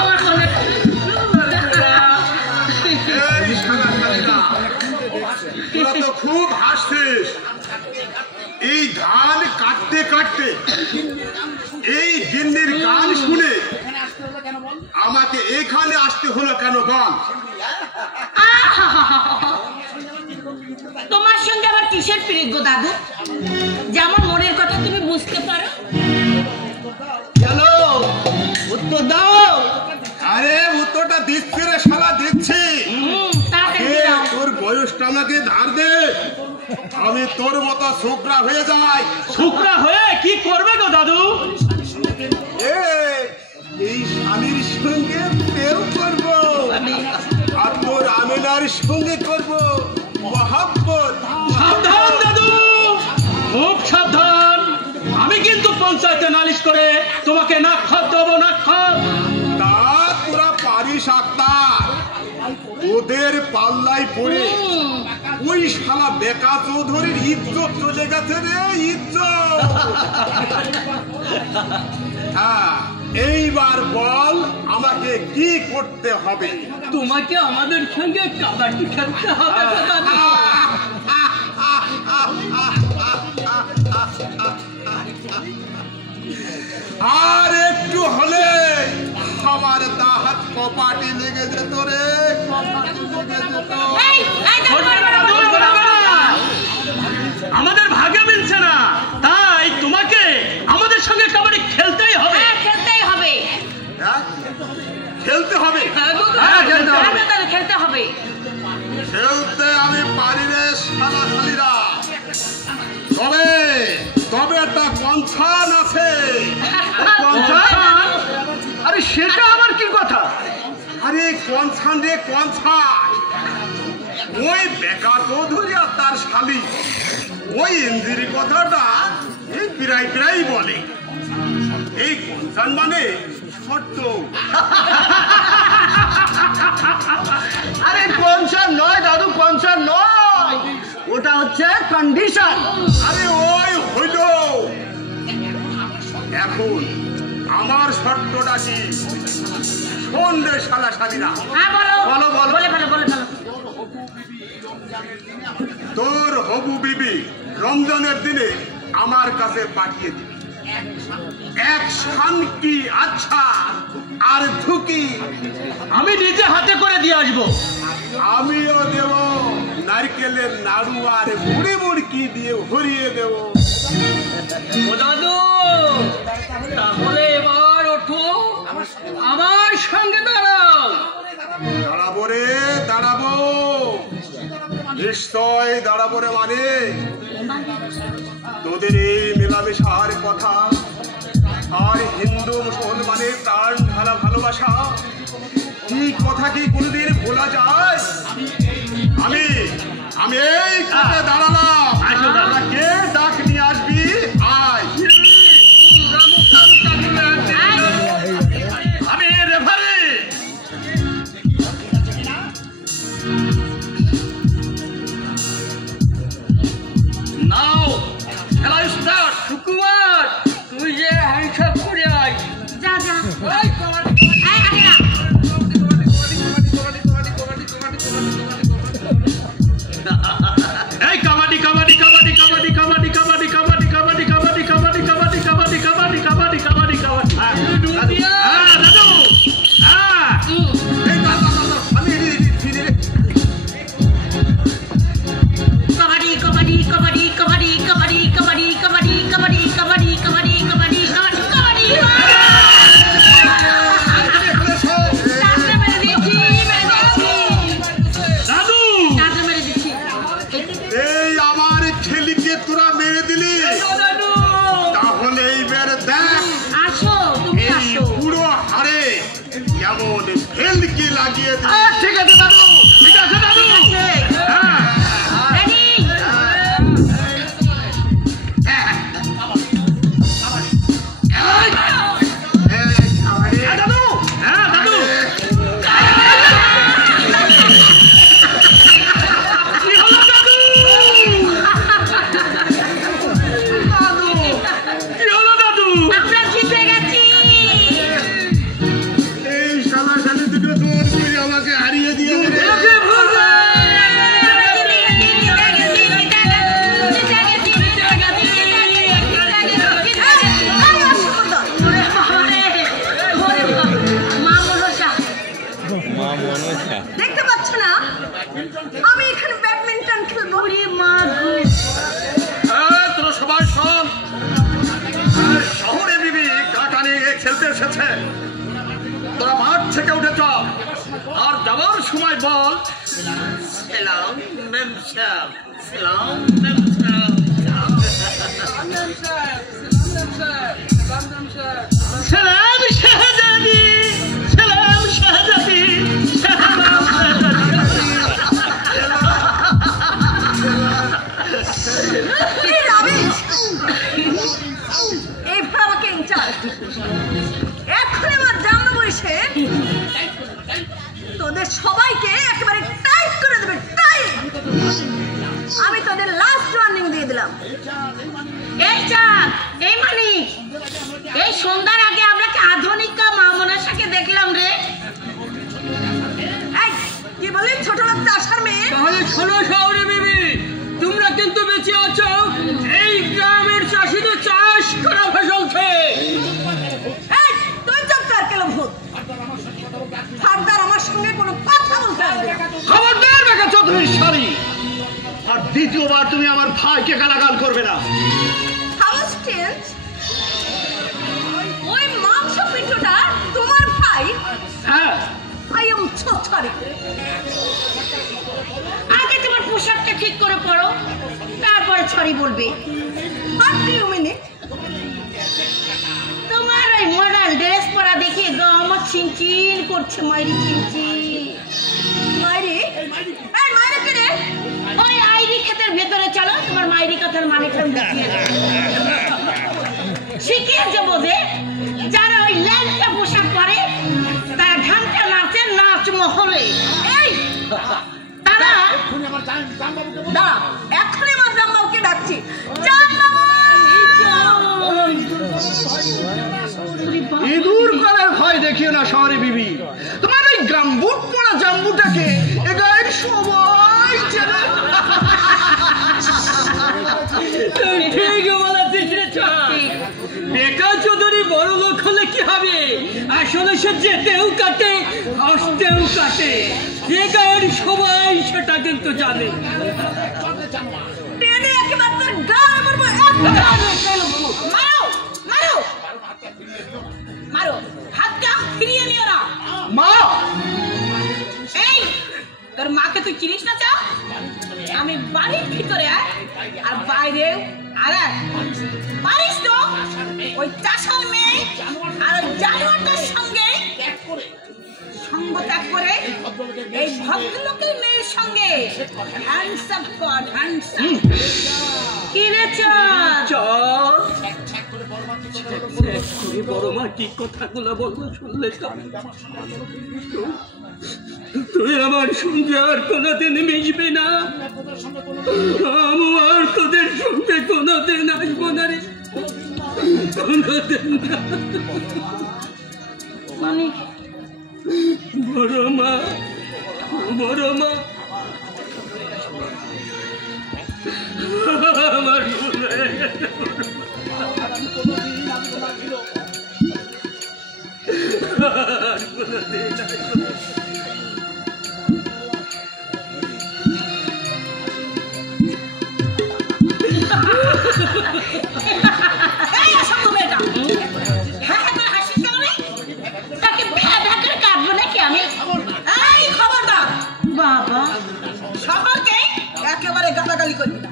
আমার মনে তোরা তো খুব হাসছিস। এই ধান কাটতে কাটতে এই গিন্নির গান শুনে আমাকে এখানে আসতে হলো কেন বল? তোমার সঙ্গে আবার কিসের প্রীতি গো দাদু, যে আমার মনের কথা তুমি বুঝতে পারো? চলো উত্তর দাও। আরে উত্তরটা দিচ্ছি রে শালা, দিচ্ছি। তাড়াতাড়ি এ, দাও। তোর বয়সটা আমাকে ধার দে, আমি তোর মতো ছোকরা হয়ে যাই। ছোকরা হয়ে কি করবে সঙ্গে করব মহব্বত। সাবধান দাদু, খুব সাবধান। আমি কিন্তু পঞ্চায়েতে নালিশ করে তোমাকে নাক্ষত দেবো, নাক্ষত। তা তোরা পারিস আক্তার, ওদের পাল্লাই পড়ে ওই শালা বেকা চৌধুরীর ইজ্জত চলে গেছে রে, ইজ্জত। হ্যাঁ, এইবার বল আমাকে কি করতে হবে? তোমাকে আমাদের সঙ্গে কাবাডি খেলতে হবে দাদু। আর একটু হলে আমার দাহাত কপাটি লেগে যেত রে, কপাটি লেগে যেত। আমাদের ভাগে মিলছে না, তাই তোমাকে আমাদের সঙ্গে কাবাডি খেলতেই হবে। খেলতেই হবে। হ্যাঁ? খেলতে হবে? খেলতে হবে। খেলতে আমি পারি রে শালা শালিরা, তবে তবে একটা কনসার্ন আছে। আরে সেটা আবার কি কথা? আরে কনসার্ন রে, কনসার্ন। ওই বেকা চৌধুরী আর তার শালি ওই ইঞ্জিরি কথাটা এই প্রায় প্রায় বলে। এই কনসার্ন মানে শর্ত। আরে কনসার্ন নয় দাদু, কনসার্ন নয়, ওটা হচ্ছে কন্ডিশন। আরে ওই হইল। এখন আমার শর্তটা কি শোন রে শালা শালিরা। হ্যাঁ বলো। বলো, বলো। বলে ফেলো, বলে ফেলো। তোর হবু বিবি রমজানের দিনে আমার কাছে পাঠিয়ে দিবি এক শানকি আচ্ছা আর ধুকি। আমি নিজে হাতে করে দিয়ে আসবো। আমিও দেব নারকেলের নাড়ু আর মুড়ি মুড়কি দিয়ে ভরিয়ে দেব। ও দাদু, তাহলে এবার ওঠো, আমার সঙ্গে দাঁড়াও। দাঁড়াবো রে, দাঁড়াবো, নিশ্চয় দাঁড়াবো রে। মানে তোদের এই মেলামেশার কথা আর হিন্দু মুসলমানের প্রাণ ঢালা ভালোবাসা, এই কথা কি কোনদিন ভোলা যায়? আমি আমি এই কাছে দাঁড়ালাম। কে ডাক নিয়ে আসবি? আয়। আমি রেফারি। নাও খেলা স্টার্ট। সুকুমার, তুই যে হ্যান্ডশেক করে আয়। যা যা। এই কবাডি, এই আগে না। এই কাবাডি কাবাডি কাবাডি কাবাডি কাবাডি কাবাডি কাবাডি কাবাডি কাবাডি কাবাডি কাবাডি কাবাডি কাবাডি কাবাডি কাবাডি কাবাডি। হ্যাঁ দাদু, হ্যাঁ। এই দাঁড়া, দাঁড়া, দাঁড়া, আমি ফিরে রে। কবাডি কবাডি কবাডি কবাডি কবাডি কবাডি কবাডি কবাডি কবাডি কবাডি কবাডি কবাডি। চারটে মেরে দিচ্ছি, মেরে দিচ্ছি। দাদু, চারটে মেরে দিচ্ছি। এই আমার ছেলেকে তোরা মেরে দিলি, দাদু, তাহলে এইবার দেখ আসো, তুমি এই আসো। পুরো হাড়ে কেমন ভেলকি লাগিয়ে দিলি। ঠিক আছে দাদু, ঠিক আছে দাদু। হ্যাঁ। রেডি? হ্যাঁ দাদু, হ্যাঁ দাদু। কি হলো দাদু? কি হলো দাদু? আমরা জিতে গেছি। এই শালা শালি দুটো দৌড় করে আমাকে হারিয়ে দিয়ে গেলে। দেখতে পাচ্ছ না আমি এখানে ব্যাডমিন্টন খেলবো? মা তোরা সবাই শোন, শহরে বিবি কাটা নিয়ে খেলতে এসেছে। তোরা মাঠ থেকে উঠে চল, আর যাওয়ার সময় বল সেলাম ম্যাম সাহেব, সেলাম ম্যাম সাহেব। সালাম শাহজাদি, সালাম শাহজাদি, সালাম শাহজাদি। চল এখন আমার জামা বসে তোদের সবাইকে একেবারে টাইট করে দেবে, টাইট। আমি তোদের লাস্ট ওয়ার্নিং দিয়ে দিলাম। এই চাঁদ, এই মানিক, এই সন্ধ্যার আগে আমরা কি আধুনিকা মা মনসাকে দেখলাম রে? এই কি বলি ছোট লোক চাষার মেয়ে? তাহলে শোনো শহরে বিবি, তোমরা কিন্তু বেঁচে আছো এই গ্রামের চাষিদের চাষ করা ফসল খেয়ে। এই তুই চুপ কর কেলো ভূত। ফারদার আমার সঙ্গে কোনো কথা বলতে হবে না। খবরদার বেকা চৌধুরীর শাড়ি, আর দ্বিতীয়বার তুমি আমার ভাইকে গালাগাল করবে না। হাউস চেঞ্জ, ওই মাংস পিঠুটা তোমার ভাই? হ্যাঁ, আই এম সো সরি। আগে তোমার পোশাকটা ঠিক করে পরো, তারপরে ছড়ি বলবে। What do you mean? তোমার ওই মডার্ন ড্রেস পরা দেখে গো আমার চিনচিন করছে, মাইরি চিনচিন। মাইরি? এই মাইরি কে রে? ওই আইরি ক্ষেতের ভেতরে চলো, তোমার মাইরি কথার মানেটা বুঝিয়ে দেব। শিখিয়ে যাবো যে যারা ওই ল্যাংটা পোশাক পরে তারা ঘামটা নাচে নাচ মহলে। এই তারা দা এখনই আমার জামাইকে ডাকছি। জামাই! ইঁদুর করার ভয় দেখিও না শহরে বিবি। তোমার ওই গ্রামবুট পড়া জাম্বুটাকে এ গায়ের সবাই চেনে। ঠিক বলেছিস রে চাঁদ। বেকা চৌধুরী বড় লোক হলে কি হবে, আসলে সে যেতেও কাটে আসতেও কাটে, যে গায়ের সবাই সেটা কিন্তু জানে। টেনে একেবারে তোর গায়ে মারবো। মারো মারো মারো, হাতটা ফিরিয়ে নিও না। মা, এই তোর মাকে তুই চিনিস না? চা আমি বাড়ির ভিতরে আর বাইরে আর পারিস তো ওই চাষার মেয়ে আর ওই জানোয়ারটার সঙ্গে সঙ্গ ত্যাগ করে এই ভদ্রলোকের মেয়ের সঙ্গে হ্যান্ডসাপ কর, হ্যান্ডসাপ। কি রে চাঁদ? বড় মা কি কথাগুলো বললো শুনলে তো? তুই আমার সঙ্গে আর কোনোদিন মিশবি না, আমি আর তোদের সঙ্গে কোনোদিন আসবো না রে, কোনোদিন না। মানে বড় মা, বড় মা, আমার এই অসভ্য মেয়েটা, হ্যাঁ হ্যাঁ করে হাসিস কেন রে? তাকে ভেড়া করে কাটবো নাকি আমি? এই খবরদার বাবা, শহরকে একেবারে গালাগালি করবি না।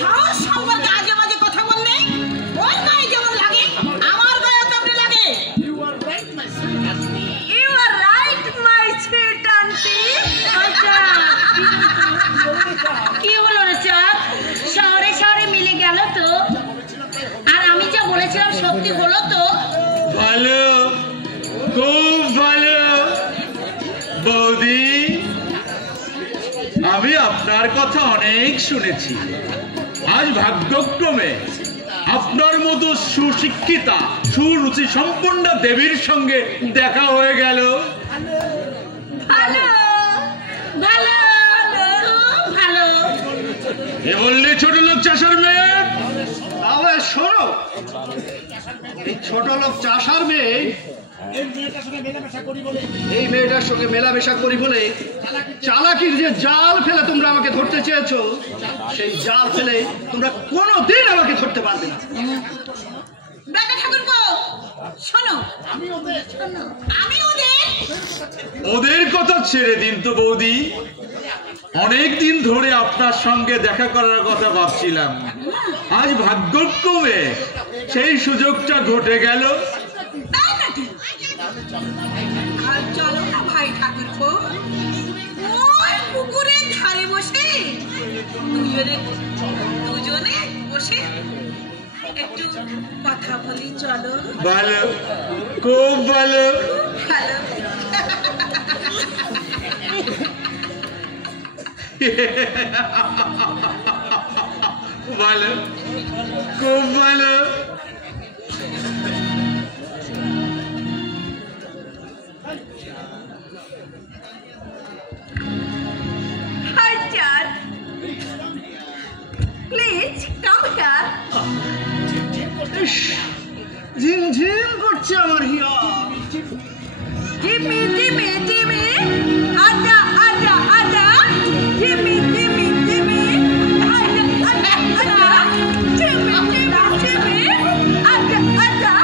সাহস সম্পর্কে আজে বাজে কথা বললে ওর গায়ে যেমন লাগে আমার গায়ে তেমনি লাগে। You are right my sweet aunty. কি হলো রে চাঁদ? শহরে শহরে মিলে গেল তো? আর আমি যা বলেছিলাম সত্যি হলো তো? ভালো, খুব ভালো বৌদি। আমি আপনার কথা অনেক শুনেছি। আজ ভাগ্যক্রমে আপনার মতো সুশিক্ষিতা সুরুচি সম্পন্ন দেবীর সঙ্গে দেখা হয়ে গেল। ভালো ভালো খুব ভালো। এ বললে ছোট লোক চাষার মেয়ে? তাহলে শোনো, এই ছোট লোক চাষার মেয়ে এই মেয়েটার সঙ্গে মেলামেশা করি বলে চালাকির যে জাল ফেলে তোমরা আমাকে ধরতে চেয়েছো, সেই জাল ফেলে তোমরা কোনোদিন আমাকে ধরতে পারবে না। বেটা ঠাকুরপো শোনো, আমি ওদের কথা ছেড়ে দিন তো বৌদি। অনেক দিন ধরে আপনার সঙ্গে দেখা করার কথা ভাবছিলাম। আজ ভাগ্যক্রমে সেই সুযোগটা ঘটে গেল। তাই নাকি? আর চলো না ভাই ঠাকুরপো, ওই পুকুরের ধারে বসে দুজনে বসে একটু কথা বলি চলো। ভালো, খুব ভালো। হ্যালো ভালো, খুব ভালো। হাই চাঁদ, প্লিজ কাম হিয়ার। ঝিমঝিম করছে আমার হিয়া। জিমি জিমি জিমি আজা আজা আজা জিমি জিমি জিমি আজা আজা আজা জিমি জিমি জিমি আজা আজা।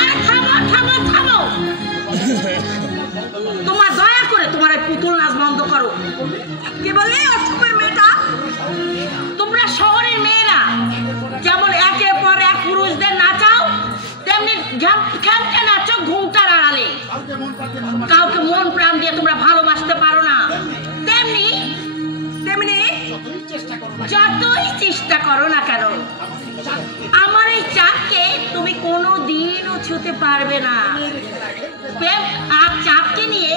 আরে থামো থামো থামো, তোমার দয়া করে তোমার এই পুতুল নাচ বন্ধ করো। কি বলে অসুখের মেয়েটা? তোমরা শহরের মেয়েরা যেমন একের পর এক পুরুষদের নাচাও, তেমনি ঘ্যামকে নাচো ঘুমটার আড়ালে। কাউকে মন প্রাণ দিয়ে তোমরা ভালোবাসতে পারো না, তেমনি তেমনি যতই চেষ্টা করো না কেন, আমার এই চাঁদকে তুমি কোনো দিনও ছুতে পারবে না। প্রেম আর চাঁদকে নিয়ে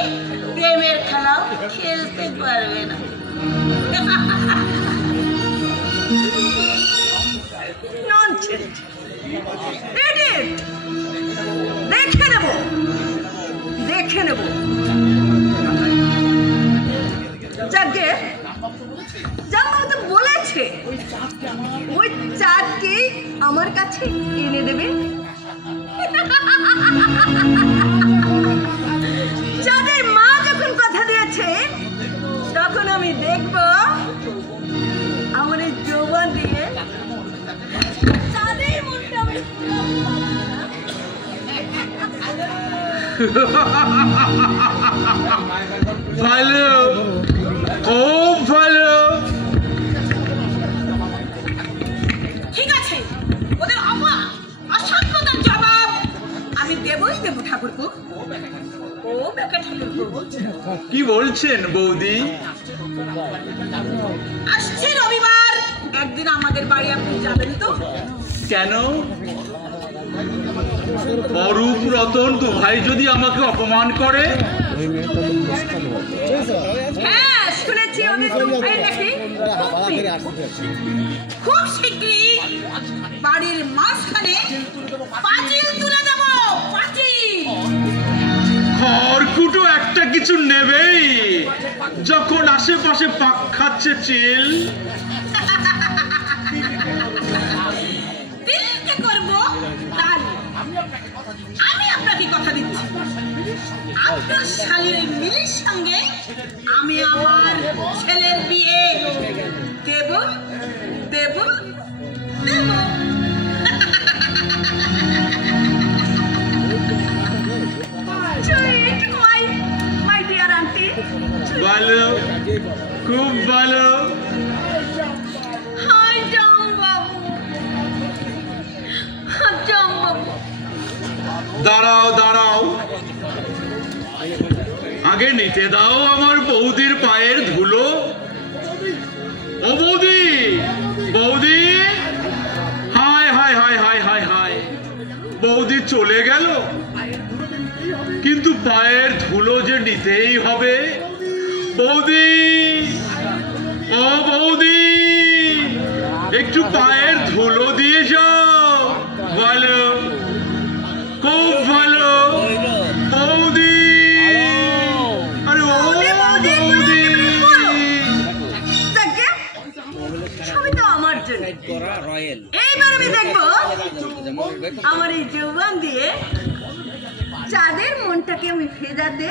প্রেমের খেলাও খেলতে পারবে না। Nonsense, idiot. দেখে নেব দেখে নেব। যাকে জানবো তো বলেছে ওই চাঁদকে আমার কাছে এনে দেবে। চাঁদের মা যখন কথা দিয়েছে, তখন আমি দেখবো আমার এই যৌবন দিয়ে চাঁদের মনটা আমি ভালো, খুব ভালো। ঠিক আছে, ওদের অসভ্যতার জবাব আমি দেবই দেবো ঠাকুরপো। ও বেকা ঠাকুরপো, কি বলছেন বৌদি? আসছে রবিবার, একদিন আমাদের বাড়ি আপনি যাবেন তো? কেন? অরূপ রতন দু ভাই যদি আমাকে অপমান করে? হ্যাঁ শুনেছি ওদের দু ভাই নাকি খুব শীঘ্রই বাড়ির মাঝখানে পাঁচিল তুলে দেব। পাঁচিল খড়কুটো একটা কিছু নেবেই, যখন আশেপাশে পাক খাচ্ছে চিল। দিলকে করব তাল। আমি আপনাকে কথা দিচ্ছি, আপনার শালীর মিলির সঙ্গে আমি আমার ছেলের বিয়ে দেব দেব দেব। Sweet, my dear auntie. ভালো, খুব ভালো। Hi, John Babu. John Babu. দাঁড়াও দাঁড়াও, আগে নিতে দাও আমার বৌদির পায়ের ধুলো। ও বৌদি, বৌদি, হায় হায় হায় হায় হায় হায়। বৌদি চলে গেল, কিন্তু পায়ের ধুলো যে নিতেই হবে। বৌদি, ও বৌদি, একটু পায়ের ধুলো দিয়ে যাও। ভালো, খুব ভালো। বৌদি, আরে ও বৌদি। দেখে, সবই তো আমার জন্য। এইবার আমি দেখবো আমার এই যৌবন দিয়ে চাঁদের মনটাকে আমি ভেজাতে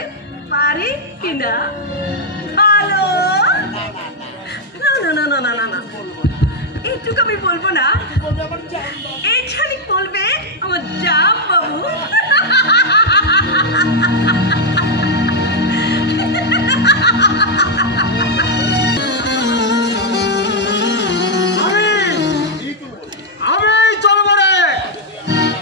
পারি কিনা। ভালো, না না না না না না না, এইটুকু আমি বলবো না, এইখানে বলবে আমার জাম বাবু। আমি চলবো রে।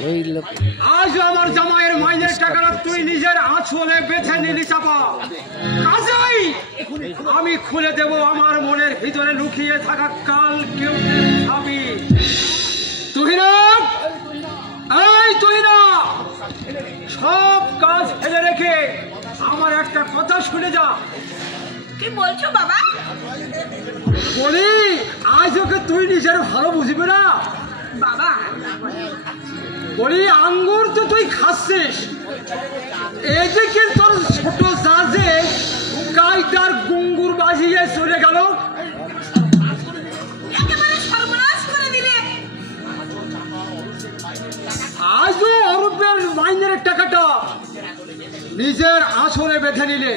আজ আমার জামাইয়ের মাইনের টাকাটা তুই নিজের আঁচলে বেঁধে নিলি চাপা। কাজেই আমি খুলে দেব আমার মনের ভিতরে লুকিয়ে থাকা কাল কেউ ভাবি। তুহিনা, এই তুহিনা, সব কাজ ফেলে রেখে আমার একটা কথা শুনে যা। কি বলছো বাবা? বলি আজ ওকে তুই নিজের ভালো বুঝবি না বাবা। বলি আঙ্গুর তো তুই খাচ্ছিস, এদিকে তোর ছোট জাজে গাইটার গুঙ্গুর বাজিয়ে চলে গেল। একেবারে সর্বনাশ করে দিলে। আজও অরূপের মাইনের টাকাটা নিজের আসরে বেঁধে নিলে।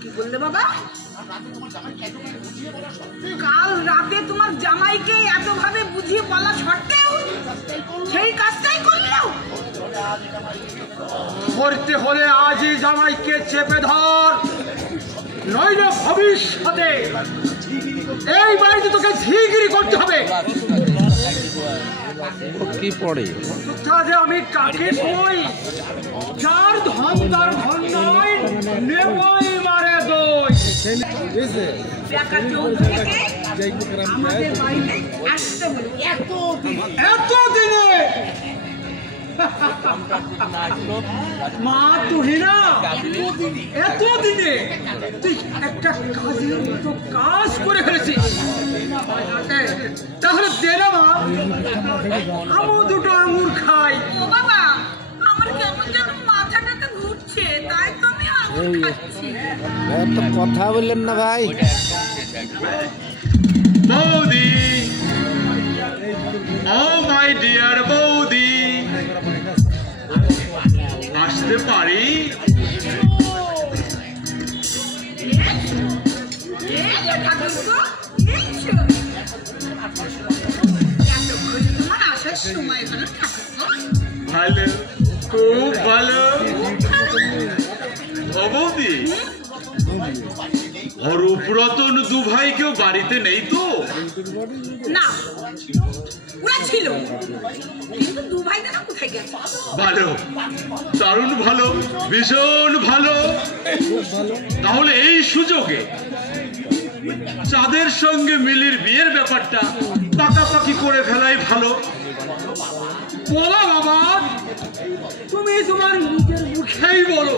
কি বললে বাবা? কাল রাতে তোমার জামাইকে এতভাবে বুঝিয়ে বলা সত্ত্বেও সেই কাজটাই করলেও? করতে হলে আজই জামাইকে চেপে ধর, নইলে ভবিষ্যতে এই বাড়িতে তোকে ঝিগিরি করতে হবে। কি পড়ে যে আমি কাকে কই, যার ধন তার ধন নয়, নেবই মারে দই। বেকার চৌধুরীকে আমাদের বাড়িতে আসতে হলো এতদিনে। মা তুহিনা, এতদিনে তুই একটা কাজের মতো কাজ করে ফেলেছিস। তাহলে দে না মা, আমি দুটো আঙুর খাই। ও বাবা, আমার কেমন যেন মাথাটাতে ঘুরছে, তাই তো আমি আঙুর খাচ্ছি। তো কথা বললেন না ভাই। বৌদি, ও মাই ডিয়ার বৌদি, আসতে পারি? ঠাকুরপো, এসো। এতক্ষণে তোমার আসার সময় হলো ঠাকুরপো। ভালো, খুব ভালো। ও বৌদি, অরূপরতন দু ভাই কেউ বাড়িতে নেই তো? না, ওরা ছিল, কিন্তু দু ভাই না কোথায় গেছে? ভালো, দারুণ ভালো, ভীষণ ভালো। তাহলে এই সুযোগে চাঁদের সঙ্গে মিলির বিয়ের ব্যাপারটা পাকাপাকি করে ফেলাই ভালো। বলো বাবা, তুমি তোমার নিজের মুখেই বলো।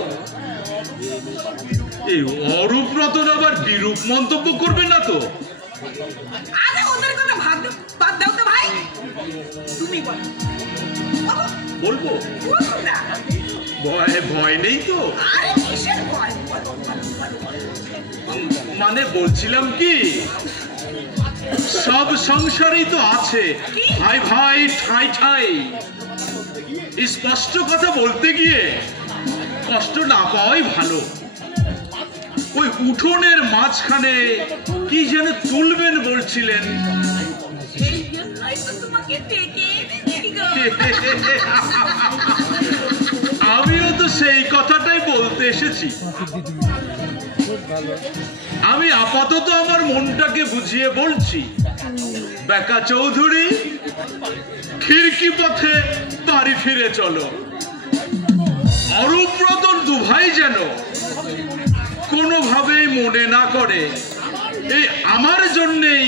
এই অরূপ রতন আবার বিরূপ মন্তব্য করবে না তো? আরে ওদের কথা বাদ দাও তো ভাই, তুমি বলো। বলবো? বলো না। ভয় নেই তো? আরে কিসের ভয়? মানে বলছিলাম কি, সব সংসারেই তো আছে ভাই ভাই ঠাই ঠাই। স্পষ্ট কথা বলতে গিয়ে কষ্ট না পাওয়াই ভালো। ওই উঠোনের মাঝখানে কি যেন তুলবেন বলছিলেন? সেই জন্যই তো তোমাকে ডেকে এনেছি গো। আমিও তো সেই কথাটাই বলতে এসেছি। আমি আপাতত আমার মনটাকে বুঝিয়ে বলছি, বেকা চৌধুরী, খিড়কি পথে বাড়ি ফিরে চলো। অরূপরতন দু ভাই যেন কোনোভাবেই মনে না করে এই আমার জন্যেই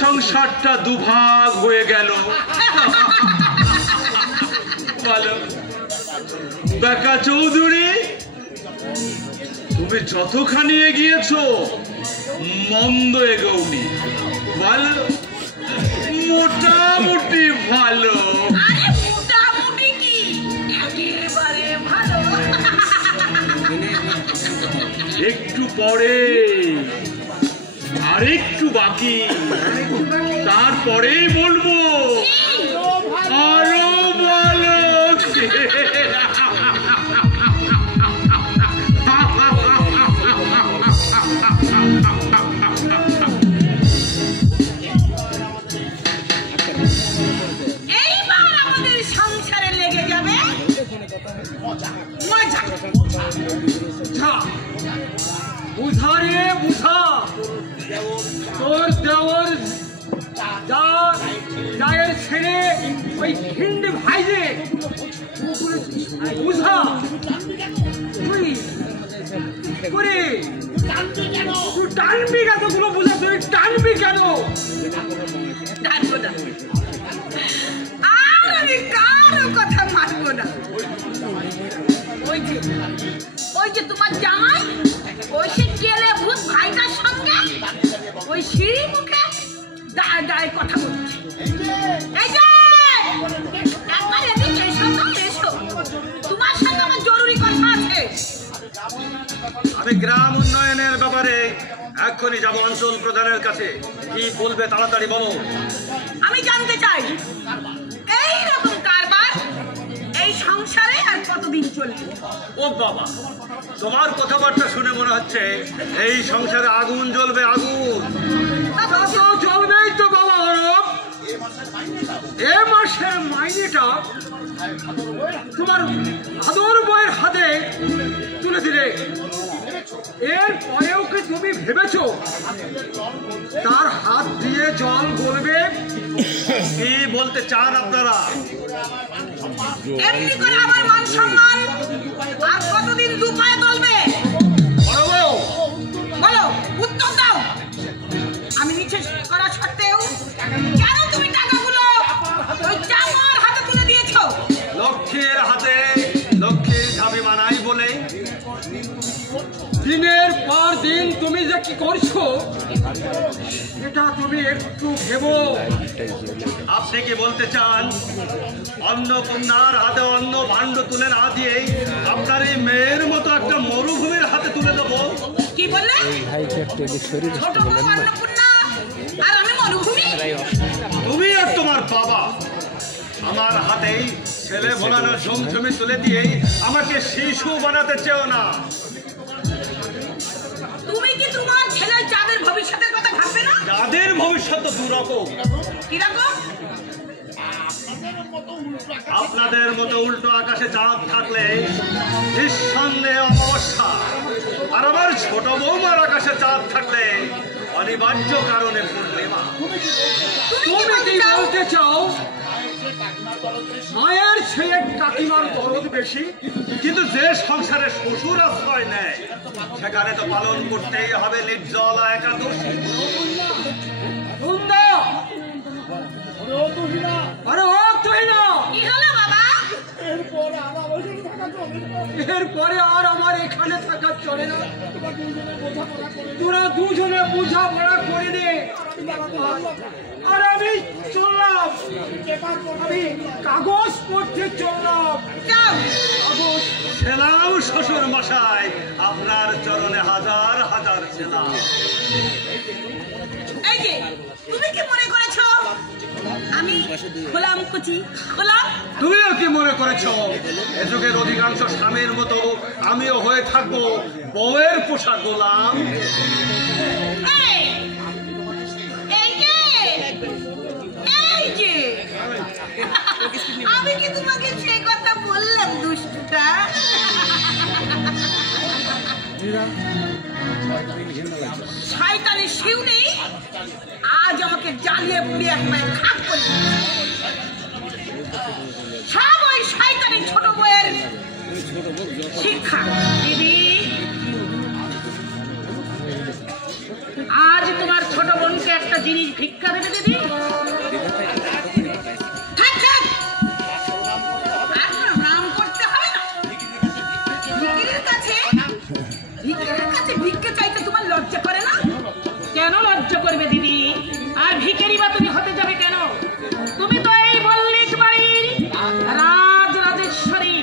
সংসারটা দুভাগ হয়ে গেল। বলো বেকা চৌধুরী, তুমি যতখানি এগিয়েছো মন্দ এগোওনি, ভালো, মোটামুটি ভালো। আরে মোটামুটি কি, একেবারে ভালো। একটু পরে আর একটু বাকি, তারপরেই বলবো আরো ভালো। এইবার আমাদের সংসারে লেগে যাবে মজা। বুঝা রে বুঝা, তোর দেওয়ার যায়ের ছেড়ে ওই ভিন্ড ভাইজে বুঝা তুই করে তুই টানবি কতগুলো বুঝা, তুই টানবি কেন? টানবো না, আর আমি কারো কথা মানবো না। ওই যে তোমার জামাই, ওই সে গেলে ভূত ভাইটার সঙ্গে ওই সিঁড়ি মুখে দাঁড় দাঁড়ায় কথা বলছে। এই যে একবার এদিকে এসো তো, এসো, তোমার সঙ্গে আমার জরুরি কথা আছে। আমি গ্রাম উন্নয়নের ব্যাপারে এক্ষুনি যাব অঞ্চল প্রধানের কাছে। কি বলবে তাড়াতাড়ি বলো। আমি জানতে চাই এইরকম কারবার এই সংসারে আর কতদিন চলবে? ও বাবা, তোমার কথাবার্তা শুনে মনে হচ্ছে এই সংসারে আগুন জ্বলবে, আগুন। চলবেই তো বাবা। এ মাসের মাইনেটা তোমার আদর বইয়ের হাতে তুলে দিলে, এর পরেও কি তুমি ভেবেছো তার হাত দিয়ে জল গলবে? কি বলতে চান আপনারা? এমনি করে আমার মান সম্মান আর কতদিন দু পায়ে চলবে? বলো, উত্তর দাও। আমি নিচে করা সত্ত্বেও কেন তুমি টাকাগুলো ওই চামার হাতে তুলে দিয়েছো? লক্ষ্মীর হাতে লক্ষ্মী ঝাবি মানাই বলে দিনের পর দিন তুমি যে কি করছো এটা তুমি একটু ভেবো। আপনি কি বলতে চান অন্নপূর্ণার হাতে অন্ন ভাণ্ড তুলে না দিয়ে আপনার এই মেয়ের মতো একটা মরুভূমির হাতে তুলে দেবো? কি বললে? ছোট বউ অন্নপূর্ণা আর আমি মরুভূমি? তুমি আর তোমার বাবা আমার হাতেই ছেলে ভোলানোর জমজমি তুলে দিয়ে আমাকে শিশু বানাতে চেও না। তুমি কি তোমার ছেলের চাঁদের ভবিষ্যতের কথা ভাববে না? যাদের ভবিষ্যৎ তো দুরকম। কিরকম? আপনাদের মতো উল্টো আকাশে চাঁদ থাকলে নিঃসন্দেহে অমাবস্যা, আর আমার ছোট বৌমার আকাশে চাঁদ থাকলে অনিবার্য কারণে পূর্ণিমা। তুমি কি বলতে চাও মায়ের ছেলের কাকিমার দরদ বেশি? কিন্তু যে সংসারে শ্বশুর আশ্রয় নেয় সেখানে তো পালন করতেই হবে নির্জলা একাদশী। কি হলো বাবা? এরপরে আর আমার এখানে থাকা চলে না। তোরা দুজনে বোঝাপড়া করে নে, আর আমি চললাম। আমি কাগজ পড়তে চললাম। সেলাম শ্বশুর মশাই, আপনার চরণে হাজার হাজার সেলাম। এই যে তুমি কি মনে করেছো আমি গোলাম কুচি গোলাম? তুমিও কি মনে করেছো এ যুগের অধিকাংশ স্বামীর মতো আমিও হয়ে থাকবো বউয়ের পোষা গোলাম? আমি কি তোমাকে সেই কথা বললাম দুষ্টটা? শয়তানি শিউনি আজ আমাকে জ্বালিয়ে পুড়িয়ে একবারে খাক করে সব ওই শয়তানি ছোট বউয়ের শিক্ষা। দিদি, আজ তোমার ছোট বোনকে একটা জিনিস ভিক্ষা দেবে দিদি। ভিক্ষে চাইতে তোমার লজ্জা করে না? কেন লজ্জা করবে দিদি? আর ভিখারি বা তুমি হতে যাবে কেন? তুমি তো এই মল্লিক বাড়ির রাজরাজেশ্বরী।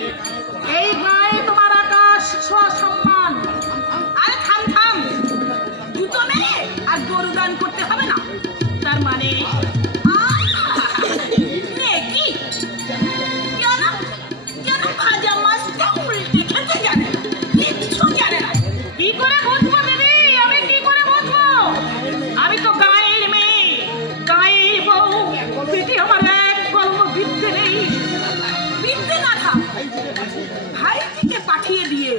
এই গায়ে তোমার আকাশ ছোঁয়া সম্মান। আরে থাম থাম, জুতো মেরে আর গরু দান করতে হবে না। তার মানে কি যেন ভাজা মাছটা উল্টে খেতে জানে না, কিচ্ছু জানে না। কি করে বুঝবো দিদি? আমি কি করে বুঝবো? আমি তো গায়ের মেয়ে, গায়ের বউ। দিদি আমার এক গল্প বিদ্যে নেই। বিদ্যে না থাক, ভাইটিকে পাঠিয়ে দিয়ে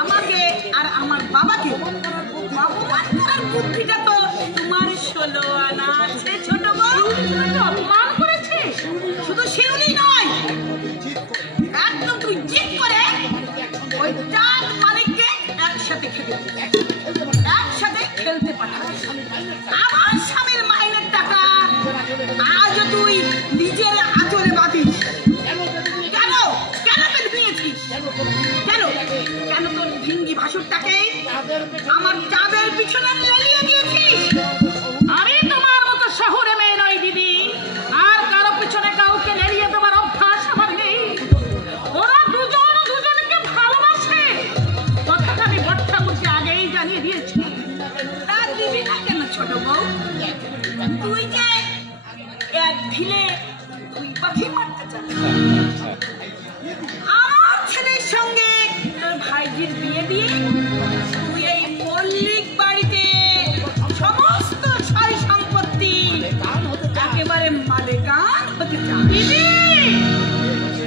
আমাকে আর আমার বাবাকে অপমান করার বুদ্ধিটা তো তোমার 16 আনা আছে ছোট বউ। অপমান করেছে শুধু শিউলি নয়, একদম কেন কেন তোর ভিঙ্গি ভাসুরটাকে আমার চাঁদের পিছনে লেলিয়ে দিয়েছিস? আমি তোমার মতো শহরে মেয়ে নই দিদি, আর কারো পিছনে কাউকে লেলিয়ে দেওয়ার অভ্যাস আমার নেই। ওরা দুজন দুজনকে ভালোবাসে, কথাটা আমি বট ঠাকুরকে আগেই জানিয়ে দিয়েছি। তা দিবি না কেন ছোট বউ? তুই যে এক ঢিলে তুই পাখি মারতে চাস। আমার ছেলের সঙ্গে তোর ভাইজির বিয়ে দিয়ে তুই এই মল্লিক বাড়িতে সমস্ত সয় সম্পত্তি একেবারে মালিকান হতে চাস। দিদি,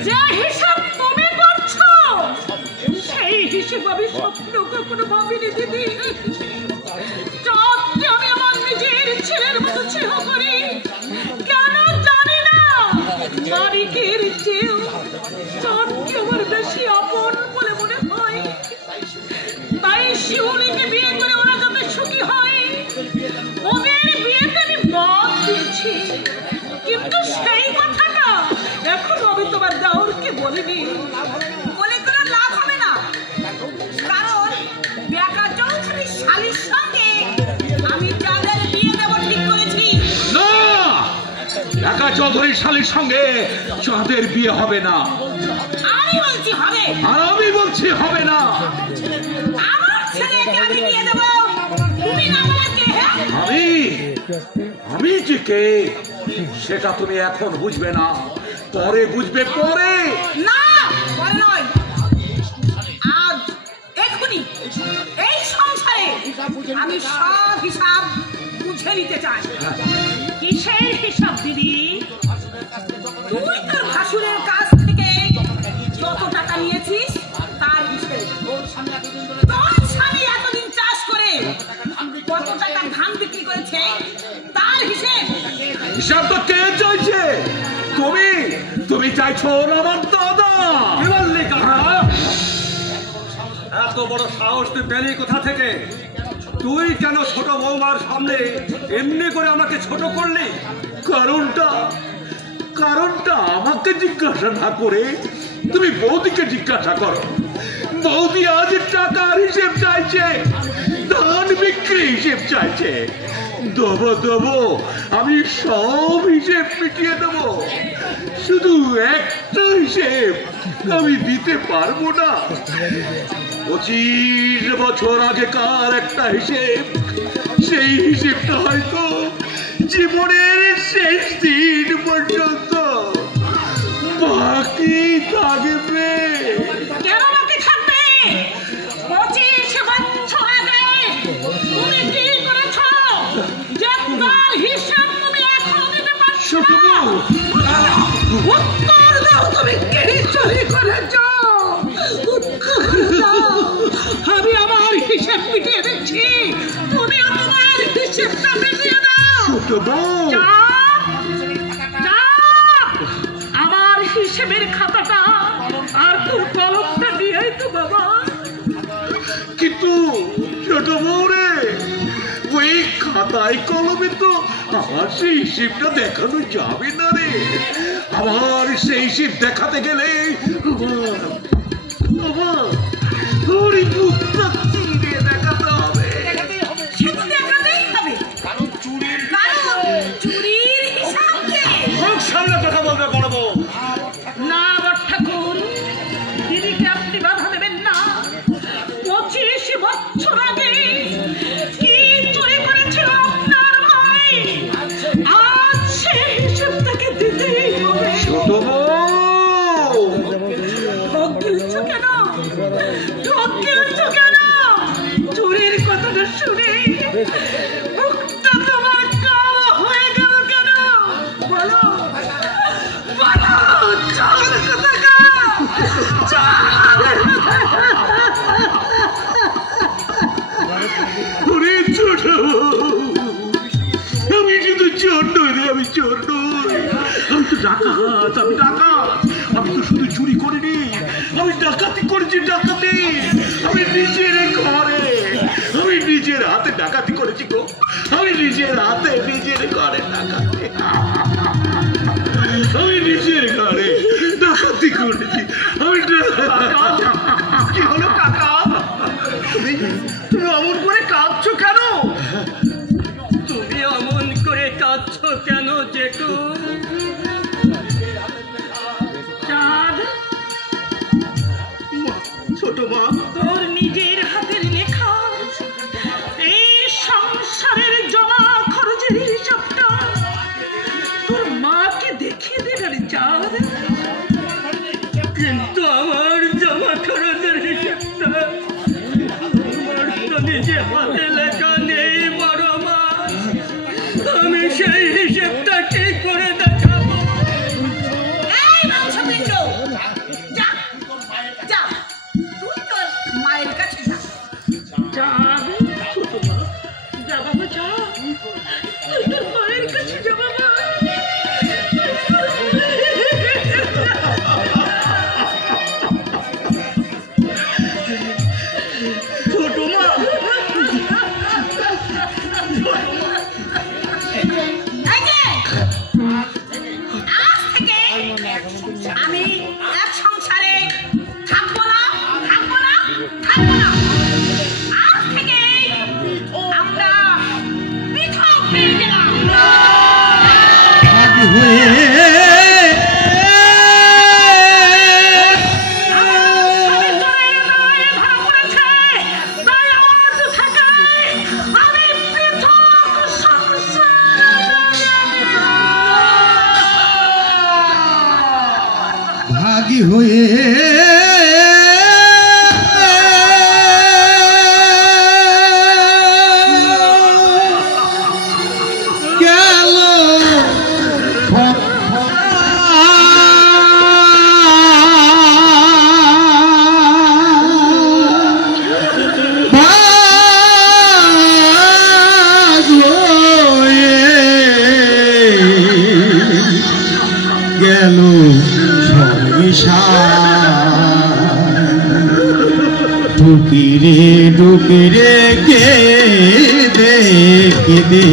যে হিসাব তুমি করছো সেই হিসেব আমি স্বপ্ন কখনো ভাবিনি দিদি। চাঁদকে আমি আমার নিজের ছেলের মতো স্নেহ করি, কেন জানি না। মানিকের চেয়েও চাঁদকে আমার বেশি আপন বলে মনে হয়। তাই শিউলিকে বিয়ে করে ওরা যাতে সুখী হয়, ওদের বিয়েতে আমি মত দিয়েছি। কিন্তু সেই কথাটা এখনো আমি তোমার দেওরকে বলিনি। বলে কোনো লাভ হবে না, কারণ বেকা চৌধুরীর শালির সঙ্গে আমি যাদের বিয়ে দেবো ঠিক করেছি। না, একা চৌধুরীর শালীর সঙ্গে চাঁদের বিয়ে হবে না। আমি বলছি হবে, আর আমি বলছি হবে না। আমার ছেলেকে আমি বিয়ে দেবো, তুমি না বলে কে? আমি যে কে সেটা তুমি এখন বুঝবে না, পরে বুঝবে। পরে না, পরে নয়, আজ এখনই এই সংসারে আমি সব হিসাব বুঝে নিতে চাই। কিসের হিসাব দিদি? তুই তোর ভাসুরের কাছ থেকে যত টাকা নিয়েছিস তার হিসেব। তোর স্বামী এতদিন চাষ করে কত টাকা ধান বিক্রি করেছে তার হিসেব। হিসাব তো কে চাইছে? তুমি চাইছো আমার দাদা। কি বললি কাকা? এত বড় সাহস তুই পেলি কোথা থেকে? তুই কেন ছোট বৌমার সামনে এমনি করে আমাকে ছোট করলি? কারণটা আমাকে জিজ্ঞাসা না করে তুমি বৌদিকে জিজ্ঞাসা করো। বৌদি আজ টাকার হিসেব চাইছে, ধান বিক্রি হিসেব চাইছে। দেবো, আমি সব হিসেব মিটিয়ে দেবো। শুধু একটা হিসেব আমি দিতে পারবো না। 25 বছর আগেকার একটা হিসেব, সেই হিসেবটা হয়তো জীবনের শেষ দিন পর্যন্ত বাকি থাকবে। কেন বাকি থাকবে? 25 বছর আগে তুমি কি করেছো যে তার হিসাব তুমি এখনো দিতে পারছো না? উত্তর দাও, তুমি কি চুরি করেছো? উত্তর দাও। আমি আমার হিসাব মিটিয়ে দিচ্ছি, তুমি তোমার হিসাবটা মিটিয়ে দাও। আমার হিসেবের খাতাটা আর তোর কলমটা দিয়েই তো বাবা। কিন্তু ছোট বউ রে, ওই খাতায় কলমে তো আমার সেই হিসেবটা দেখানো যাবে না রে। আমার সেই হিসেব দেখাতে গেলে আমার বুকটা চিরে দেখাতে হবে। সে তো দেখাতেই হবে, কারণ চুরির হিসাব কে? মুখ সামনে কথা বলবে বড় বউ। না বট ঠাকুর, দিদিকে আপনি বাধা দেবেন না। 25 বছর আগে কি চুরি করেছিল আপনার ভাই, আজ সেই হিসেবটাকে দিতেই হবে। ছোট বউ, ঠক গেলেছ কেন? চুরির কথাটা শুনে মুখটা তোমার কালো হয়ে গেল কেন? বলো চাল ওরে ছোট বউ, আমি কিন্তু চোর নই রে, আমি চোর নই। আমি তো ডাকাত, আমি তো শুধু চুরি করিনি, আমি ডাকাতি করেছি। আমি নিজের ঘরে, আমি নিজের হাতে ডাকাতি করেছি গো। আমি নিজের হাতে নিজের ঘরে ডাকাতি, আমি নিজের ঘরে ডাকাতি করেছি। আমি কেন? তুমি অমন করে কাঁদছ কেন জেঠু? চাঁদ, ছোট মা, তোর নিজের হাতের লেখা এই সংসারের জমা খরচের হিসাবটা তোর মাকে দেখিয়ে দে না রে চাঁদ। কিন্তু আমার জমা খরচের হিসেবটা আমার তো নিজে হাতে লেখা নেই বড় মা। আমি সেই হিসেবটা কি করে দেখাবো? এই বংশবৃন্দ, যা যা, তুই তোর মায়ের কাছে যা। চাঁদ, ছোট মা, যা বাবা যা, তুই তোর মায়ের কাছে যা বাবা। ছোট মা, এই যে, আজ থেকে আমি এক সংসারে থাকবো না, থাকবো না, থাকবো না। আজ থেকে আমরা পৃথক হয়ে গেলাম। ভাগি হয়ে গেল গেল ঢুকিরে ঢুকিরে কে দে